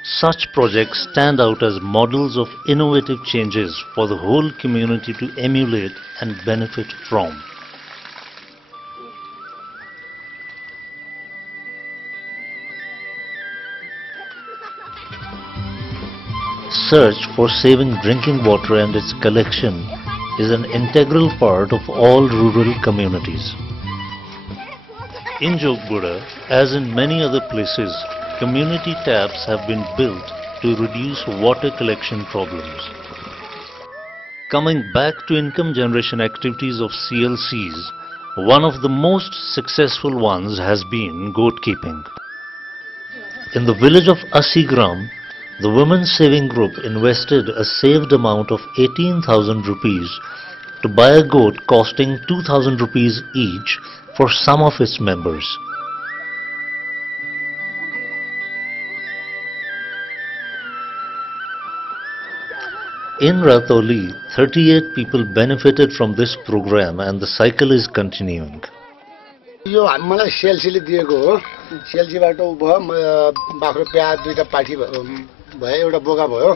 Such projects stand out as models of innovative changes for the whole community to emulate and benefit from. Search for saving drinking water and its collection is an integral part of all rural communities. In Jogbuda, as in many other places, community taps have been built to reduce water collection problems. Coming back to income generation activities of CLCs, one of the most successful ones has been goat keeping. In the village of Asigram, the Women's Saving Group invested a saved amount of 18,000 rupees to buy a goat costing 2,000 rupees each for some of its members. In Ratoli, 38 people benefited from this program and the cycle is continuing. यो मलाई सेल्सीले दिएको हो, सेल्सीबाट भयो बाख्रो प्याज दुईटा पाठी भयो, एउटा बोका भयो।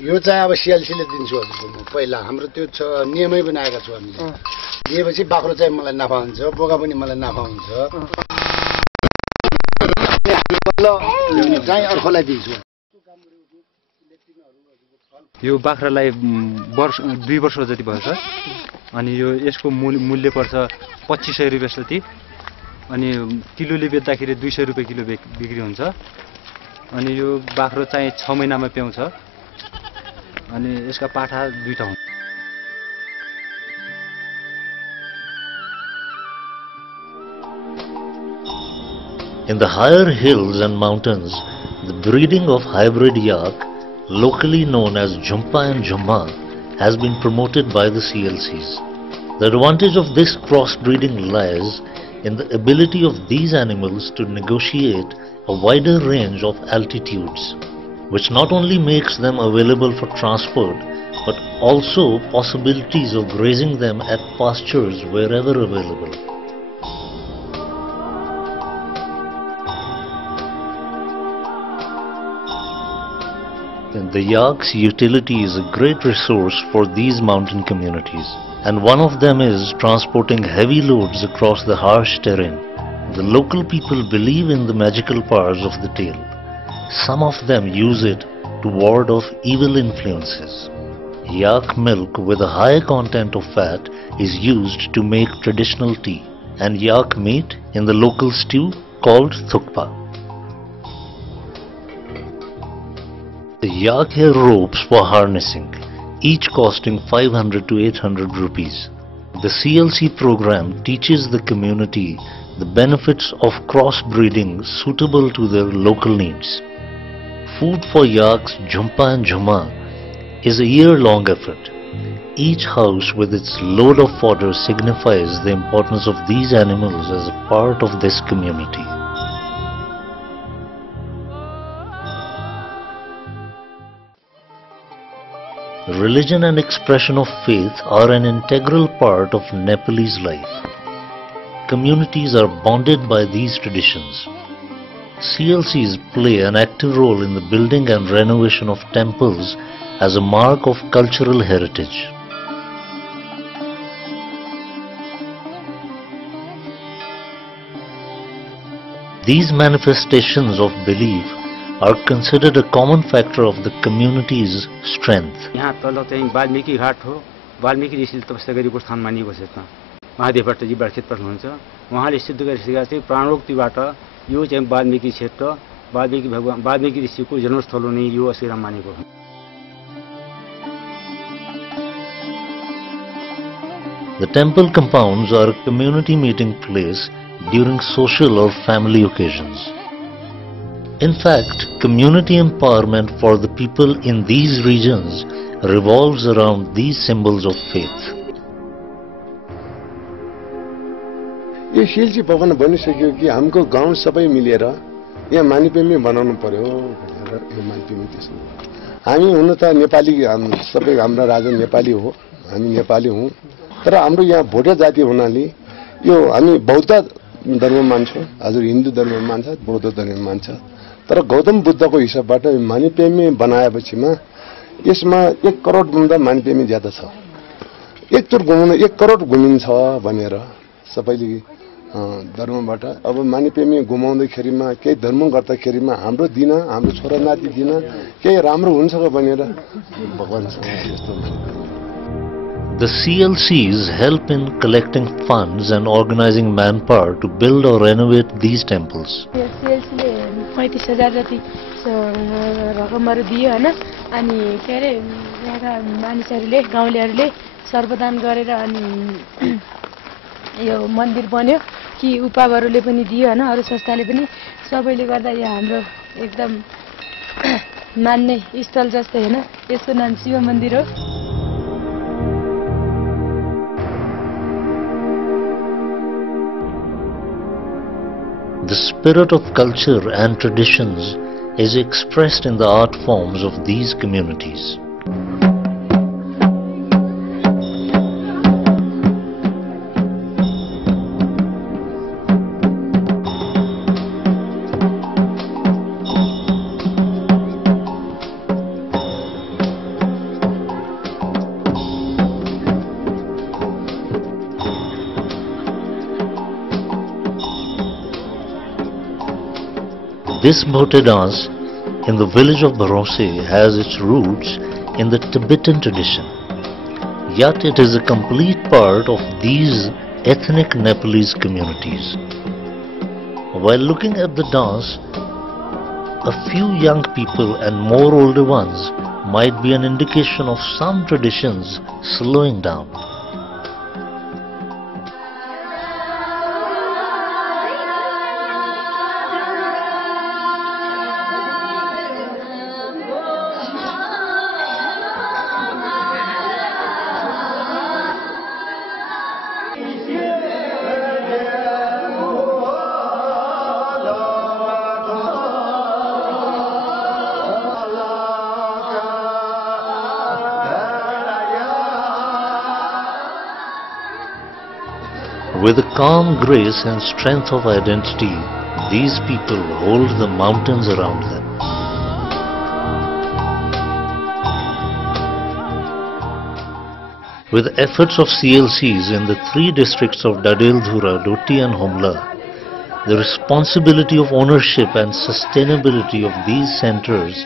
यो चाहिँ अब सेल्सीले दिन्छु हजुरको म। पहिला हाम्रो त्यो नियमै बनाएका छौँ हामीले। दिएपछि बाख्रो चाहिँ मलाई नाफा हुन्छ, बोका पनि मलाई नाफा हुन्छ। हामीले चाहिँ अर्कोलाई दिन्छु। यो बाख्रालाई 2 वर्ष जति भयो सर। अनि यो यसको मूल्य पर्छ 2500 रुपैयाँ जति। अनि किलोले बेच्दाखेरि 200 रुपैयाँ किलो बिक्री हुन्छ। अनि यो बाख्रो चाहिँ 6 महिनामा प्याउँछ। अनि यसका पाठा 2टा हुन्छ। In the higher hills and mountains, the breeding of hybrid yak, locally known as Jhumpa and Jhumma, has been promoted by the CLCs. The advantage of this crossbreeding lies in the ability of these animals to negotiate a wider range of altitudes, which not only makes them available for transport, but also possibilities of grazing them at pastures wherever available. The yak's utility is a great resource for these mountain communities, and one of them is transporting heavy loads across the harsh terrain. The local people believe in the magical powers of the tail. Some of them use it to ward off evil influences. Yak milk with a high content of fat is used to make traditional tea, and yak meat in the local stew called thukpa. The yak hair ropes for harnessing, each costing 500 to 800 rupees. The CLC program teaches the community the benefits of crossbreeding suitable to their local needs. Food for yaks, Jhumpa and Jhumma is a year-long effort. Each house with its load of fodder signifies the importance of these animals as a part of this community. Religion and expression of faith are an integral part of Nepalese life. Communities are bonded by these traditions. CLCs play an active role in the building and renovation of temples as a mark of cultural heritage. These manifestations of belief are considered a common factor of the community's strength. यहाँ तल चाहिँ वाल्मीकि घाट हो। वाल्मीकि ऋषिले तपस्या गरेको स्थान मानिएको छ यसमा। महादेव भट्टजी बर्खेतबाट हुनुहुन्छ। उहाँले सिद्ध गरिसकेका चाहिँ प्राणोक्तिबाट यो चाहिँ वाल्मीकि क्षेत्र, वाल्मीकि ऋषिको जन्मस्थल हो नै यो असिराम मानेको हो। The temple compounds are a community meeting place during social or family occasions. In fact, community empowerment for the people in these regions revolves around these symbols of faith. यो शिलची भवन बनिसक्यो कि हाम्रो गाउँ सबै मिलेर यहाँ मानिपेमी बनाउनु पर्यो भनेर यो मानिपेमी त्यसो हामी हुन त नेपाली सबै हाम्रो राजा नेपाली हो हामी नेपाली हौं तर हाम्रो यहाँ भोटे जाति हुनाले यो हामी बौद्ध धर्म मान्छौं हजुर हिन्दू धर्म मान्छ बौद्ध धर्म मान्छ तर गौतम बुद्धको हिसाबबाट मानिपेमी बनाएपछिमा यसमा 1 करोड भन्दा मानिपेमी ज्यादा छ एकचोट घुम्न 1 करोड घुमिन्छ भनेर सबैले धर्मबाट अब मानिपेमी घुमाउँदैखेरिमा केही धर्म गर्दाखेरिमा हाम्रो दिन हाम्रो छोरा नाति दिन केही राम्रो हुन्छ भनेर भगवानसँग यस्तो The CLCs help in collecting funds and organizing manpower to build or renovate these temples. CLCले 35,000 जति रकमहरु दियो हैन अनि के अरे यहाँका मानिसहरुले गाउँलेहरुले सर्वदान गरेर अनि यो मन्दिर बन्यो कि उपावरले पनि दियो हैन अरु संस्थाले पनि सबैले गर्दा यहाँ हाम्रो एकदम मान्ने स्थल जस्तै हैन यसको नाम शिव मन्दिर हो The spirit of culture and traditions is expressed in the art forms of these communities. This Bhote dance in the village of Bharose has its roots in the Tibetan tradition, yet it is a complete part of these ethnic Nepalese communities. While looking at the dance, a few young people and more older ones might be an indication of some traditions slowing down. With a calm grace and strength of identity, these people hold the mountains around them. With efforts of CLCs in the 3 districts of Dadeldhura, Doti and Humla, the responsibility of ownership and sustainability of these centers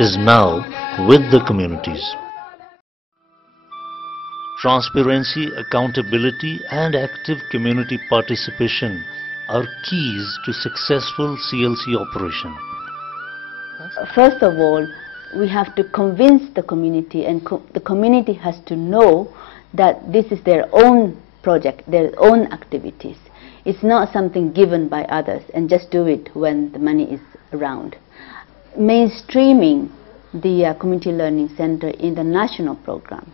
is now with the communities. Transparency, accountability and active community participation are keys to successful CLC operation. First of all, we have to convince the community, and the community has to know that this is their own project, their own activities. It's not something given by others and just do it when the money is around. Mainstreaming the Community Learning Center in the national program,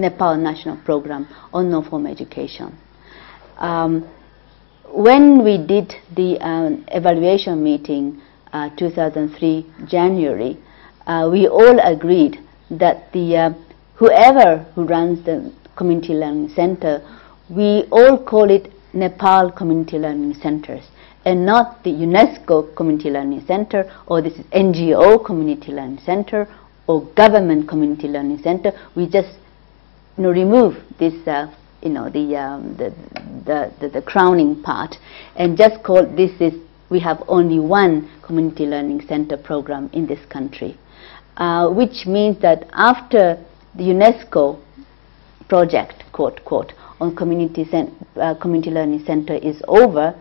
Nepal National Program on No-Form Education. When we did the evaluation meeting 2003 January, we all agreed that the whoever who runs the Community Learning Center, we all call it Nepal Community Learning Centers and not the UNESCO Community Learning Center or this is NGO Community Learning Center or Government Community Learning Center. We just remove this, the crowning part and just call this is, we have only one community learning center program in this country, which means that after the UNESCO project, quote, quote, on community learning center is over,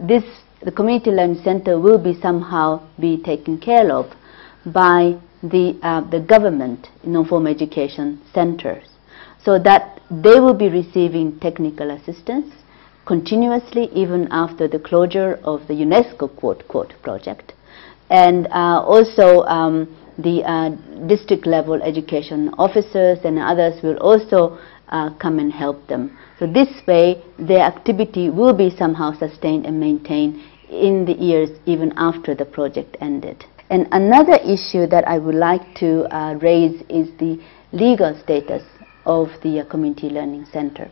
the community learning center will be somehow be taken care of by the government no-form education centers, so that they will be receiving technical assistance continuously even after the closure of the UNESCO quote project. And also the district level education officers and others will also come and help them. So this way their activity will be somehow sustained and maintained in the years even after the project ended. And another issue that I would like to raise is the legal status of the Community Learning Center.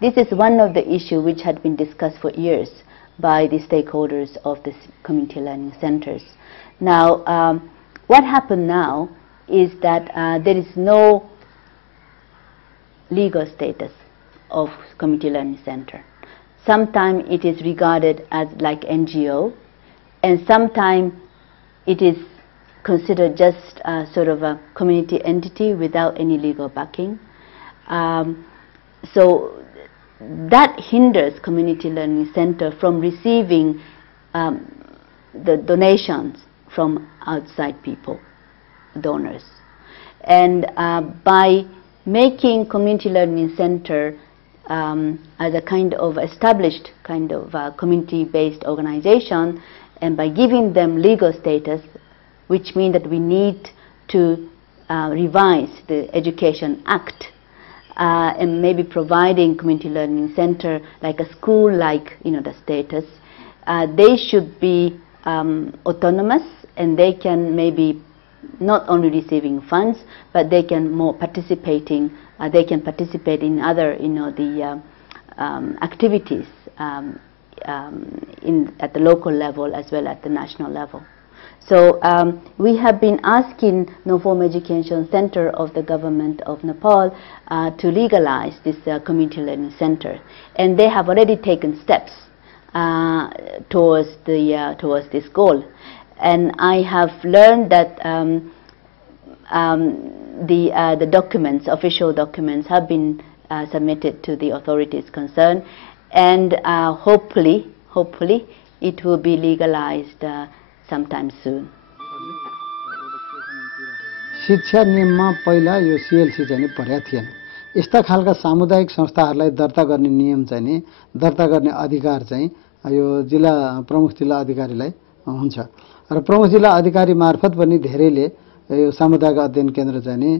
This is one of the issues which had been discussed for years by the stakeholders of the community learning centers. Now, what happened now is that there is no legal status of community learning center. Sometimes it is regarded as like NGO, and sometimes it is considered just sort of a community entity without any legal backing. So that hinders community learning center from receiving the donations from outside people, donors. And by making community learning center as a kind of established kind of community-based organization, and by giving them legal status, which means that we need to revise the Education Act and maybe providing community learning center like a school-like, the status. They should be autonomous, and they can maybe not only receiving funds, but they can more participating. They can participate in other, the activities at the local level as well as the national level. So we have been asking No Form Education Center of the government of Nepal to legalize this community learning center, and they have already taken steps towards this goal. And I have learned that the documents, official documents, have been submitted to the authorities concerned, and hopefully it will be legalized sometime soon. शिक्षा नियममा पहिला यो CLC चाहिँ नि पर्या थिएन। यस्ता खालका सामुदायिक संस्थाहरूलाई दर्ता गर्ने नियम चाहिँ नि दर्ता गर्ने अधिकार चाहिँ यो जिल्ला प्रमुख जिल्ला अधिकारीलाई हुन्छ र प्रमुख जिल्ला अधिकारी मार्फत पनि धेरैले यो सामुदायिक अध्ययन केन्द्र चाहिँ नि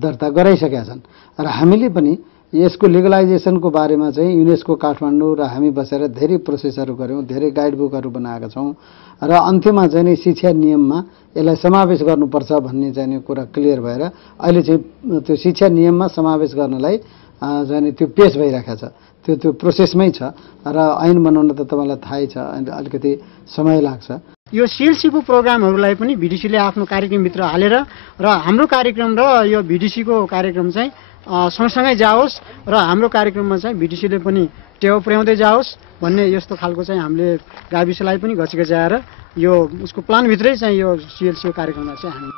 दर्ता गराइसकेका छन् र हामीले पनि यसको लिगलाइजेसनको बारेमा चाहिँ युनेस्को काठमाडौँ र हामी बसेर धेरै प्रोसेसहरू गर्यौं, धेरै गाइडबुकहरू बनाएका छौं र अन्त्यमा चाहिँ नि शिक्षा नियममा यसलाई समावेश गर्नुपर्छ भन्ने चाहिँ नि कुरा क्लियर भएर अहिले चाहिँ त्यो शिक्षा नियममा समावेश गर्नलाई चाहिँ नि त्यो पेश भइरहेको छ। त्यो प्रोसेसमै छ र ऐन बनाउन त तपाईलाई थाहै छ, अलिकति समय लाग्छ। यो सीएलसीको प्रोग्रामहरूलाई पनि भिडिसीले आफ्नो कार्यक्रमभित्र हालेर र हाम्रो कार्यक्रम र यो भिडिसीको कार्यक्रम चाहिँ सँगसँगै जाओस् र हाम्रो कार्यक्रममा चाहिँ भिडिसीले पनि टेवा पुर्याउँदै जाओस् भन्ने यस्तो खालको चाहिँ हामीले गाविसलाई पनि घचिघचाएर यो उसको प्लानभित्रै चाहिँ यो सीएलसीको कार्यक्रममा चाहिँ हामी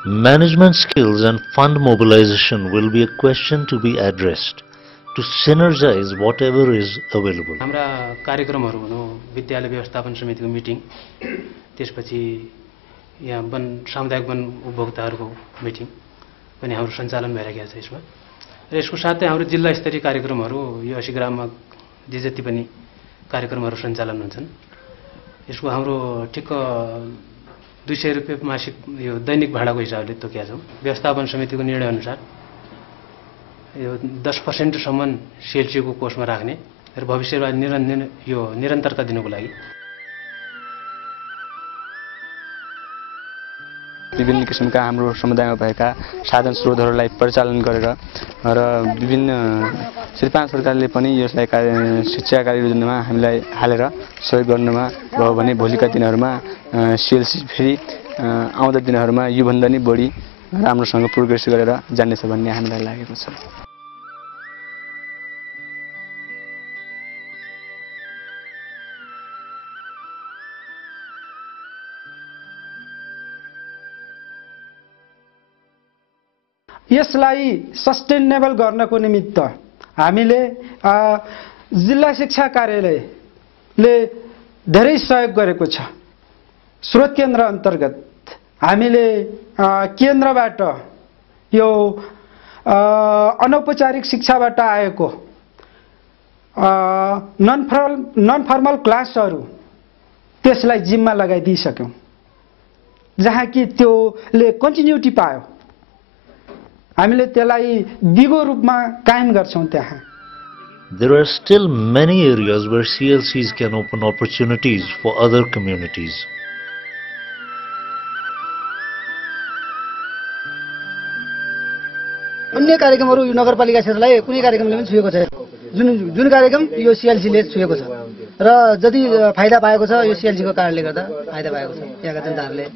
Management skills and fund mobilization will be a question to be addressed to synergize whatever is available. हाम्रा कार्यक्रमहरू भनौं विद्यालय व्यवस्थापन समितिको मिटिङ, त्यसपछि यहाँ सामुदायिक वन उपभोक्ताहरूको मिटिङ पनि हाम्रो सञ्चालन भइरहेको छ यसमा। र यसको साथै हाम्रो जिल्ला स्तरीय कार्यक्रमहरू यो 80 ग्राममा जे जति पनि कार्यक्रमहरू सञ्चालन हुन्छन्, यसको हाम्रो ठिक्क 200 रुपैयाँ मासिक यो दैनिक भाडाको हिसाबले तोकेका छौं। व्यवस्थापन समितिको निर्णय अनुसार यो 10% सम्म सीएलसीको कोषमा राख्ने र भविष्यमा यो निरन्तरता दिनुको लागि विभिन्न किसिमका हाम्रो समुदायमा भएका साधन स्रोतहरूलाई परिचालन गरेर र विभिन्न श्री 5 सरकारले पनि यसलाई शिक्षा कार्ययोजनामा हामीलाई हालेर सहयोग गर्नुमा भयो भने भोलिका दिनहरूमा सीएलसी फेरि आउँदा दिनहरूमा यो भन्दा नि बढी राम्रोसँग प्रोग्रेस गरेर जानेछ भन्ने हामीलाई लागेको छ। यसलाई सस्टेनेबल गर्नको निमित्त हामीले जिल्ला शिक्षा कार्यालयले धेरै सहयोग गरेको छ। स्रोत केन्द्र अन्तर्गत हामीले केन्द्रबाट यो अनौपचारिक शिक्षाबाट आएको नन फर्मल क्लासहरू त्यसलाई जिम्मा लगाइदिइसक्यौँ, जहाँ कि त्योले कन्टिन्युटी पायो। हामीले त्यसलाई दिगो रूपमा कायम गर्छौँ त्यहाँ। There are still many areas where CLCs can open opportunities for other communities. अन्य कार्यक्रमहरू यो नगरपालिका क्षेत्रलाई कुनै कार्यक्रमले पनि छुएको छैन। जुन कार्यक्रम यो सिएलसीले छुएको छ र जति फाइदा पाएको छ यो सिएलसीको कारणले गर्दा फाइदा पाएको छ यहाँका जनताहरूले।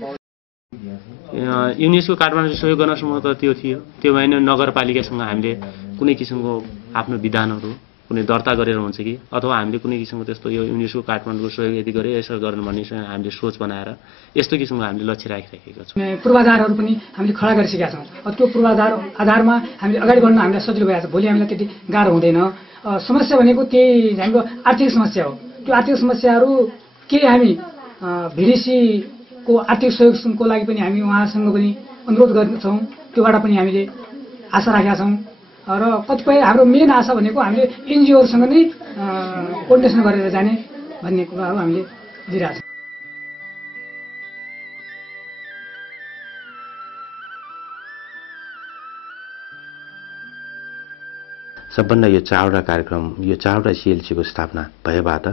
युनेस्को काठमाडौँ सहयोग गर्नसम्म त त्यो थियो, त्यो भएन नगरपालिकासँग हामीले कुनै किसिमको आफ्नो विधानहरू कुनै दर्ता गरेर हुन्छ कि अथवा हामीले कुनै किसिमको त्यस्तो यो युनेस्को काठमाडौँको सहयोग यदि गरे यसो गर्नु भन्ने हामीले सोच बनाएर यस्तो किसिमको हामीले लक्ष्य राखिराखेका छौँ। पूर्वाधारहरू पनि हामीले खडा गरिसकेका छौँ। त्यो पूर्वाधार आधारमा हामीले अगाडि बढ्न हामीलाई सजिलो भइरहेको छ। भोलि हामीलाई त्यति गाह्रो हुँदैन। समस्या भनेको त्यही हाम्रो आर्थिक समस्या हो। त्यो आर्थिक समस्याहरू के हामी भिडिसीको आर्थिक सहयोगको लागि पनि हामी उहाँसँग पनि अनुरोध गर्छौँ। त्योबाट पनि हामीले आशा राखेका छौँ र कतिपय हाम्रो मेन आशा भनेको हामीले एनजिओहरूसँग नै कोर्डिनेसन गरेर जाने भन्ने कुराहरू हामीले दिइरहेको छौँ। सबभन्दा यो 4वटा कार्यक्रम, यो 4वटा सिएलसीको स्थापना भएबाट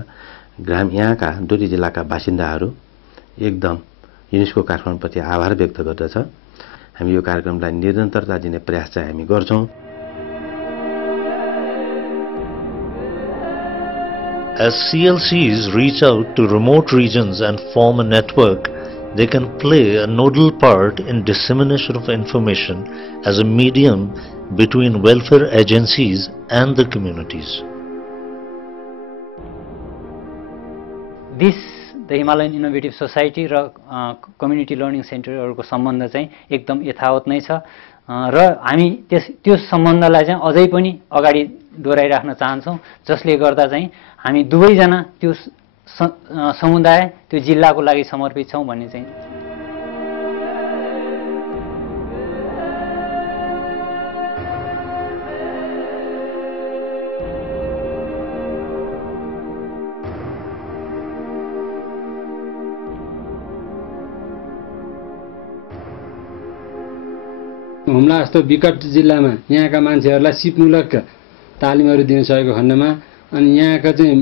यहाँका डोटी जिल्लाका बासिन्दाहरू एकदम युनेस्को काठमाडौँप्रति आभार व्यक्त गर्दछ। हामी यो कार्यक्रमलाई निरन्तरता दिने प्रयास चाहिँ हामी गर्छौँ। As CLCs reach out to remote regions and form a network, they can play a nodal part in dissemination of information as a medium between welfare agencies and the communities. This, the Himalayan Innovative Society raw Community Learning Centerहरूको सम्बन्ध चाहिँ एकदम यथावत नै छ र हामी त्यो सम्बन्धलाई चाहिँ अझै पनि अगाडि दोहोऱ्याइराख्न चाहन्छौँ, जसले गर्दा चाहिँ हामी दुवैजना त्यो समुदाय त्यो जिल्लाको लागि समर्पित छौँ भन्ने चाहिँ। हुम्ला जस्तो विकट जिल्लामा यहाँका मान्छेहरूलाई सिपमूलक तालिमहरू दिन सकेको खण्डमा अनि यहाँका चाहिँ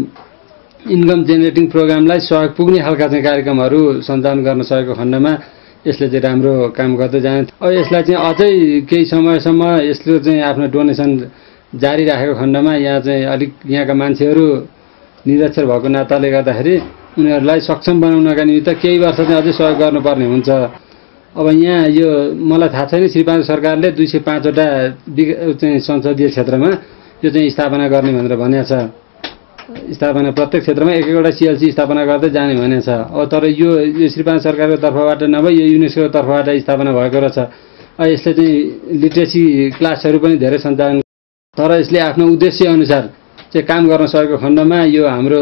इन्कम जेनेरेटिङ प्रोग्रामलाई सहयोग पुग्ने खालका चाहिँ कार्यक्रमहरू सञ्चालन गर्न सकेको खण्डमा यसले चाहिँ राम्रो काम गर्दै जाने। अब यसलाई चाहिँ अझै केही समयसम्म यसले चाहिँ आफ्नो डोनेसन जारी राखेको खण्डमा यहाँ चाहिँ अलिक यहाँका मान्छेहरू निरक्षर भएको नाताले गर्दाखेरि उनीहरूलाई सक्षम बनाउनका निमित्त केही वर्ष चाहिँ अझै सहयोग गर्नुपर्ने हुन्छ। अब यहाँ यो मलाई थाहा छैन, श्रीपाद सरकारले 205वटा चाहिँ संसदीय क्षेत्रमा यो चाहिँ स्थापना गर्ने भनेर भनेको छ। स्थापना प्रत्येक क्षेत्रमा एक-एकवटा सिएलसी स्थापना गर्दै जाने भनेको छ। अब तर यो श्रीपाद सरकारको तर्फबाट नभए यो युनेस्को तर्फबाट स्थापना भएको रहेछ। यसले चाहिँ लिट्रेसी क्लासहरू पनि धेरै सञ्चालन, तर यसले आफ्नो उद्देश्य अनुसार चाहिँ काम गर्न सकेको खण्डमा यो हाम्रो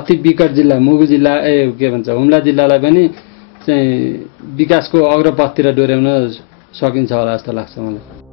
अति विकट जिल्ला मुगु जिल्ला के भन्छ हुम्ला जिल्लालाई पनि चाहिँ विकासको अग्रपथतिर डोर्याउन सकिन्छ होला जस्तो लाग्छ मलाई।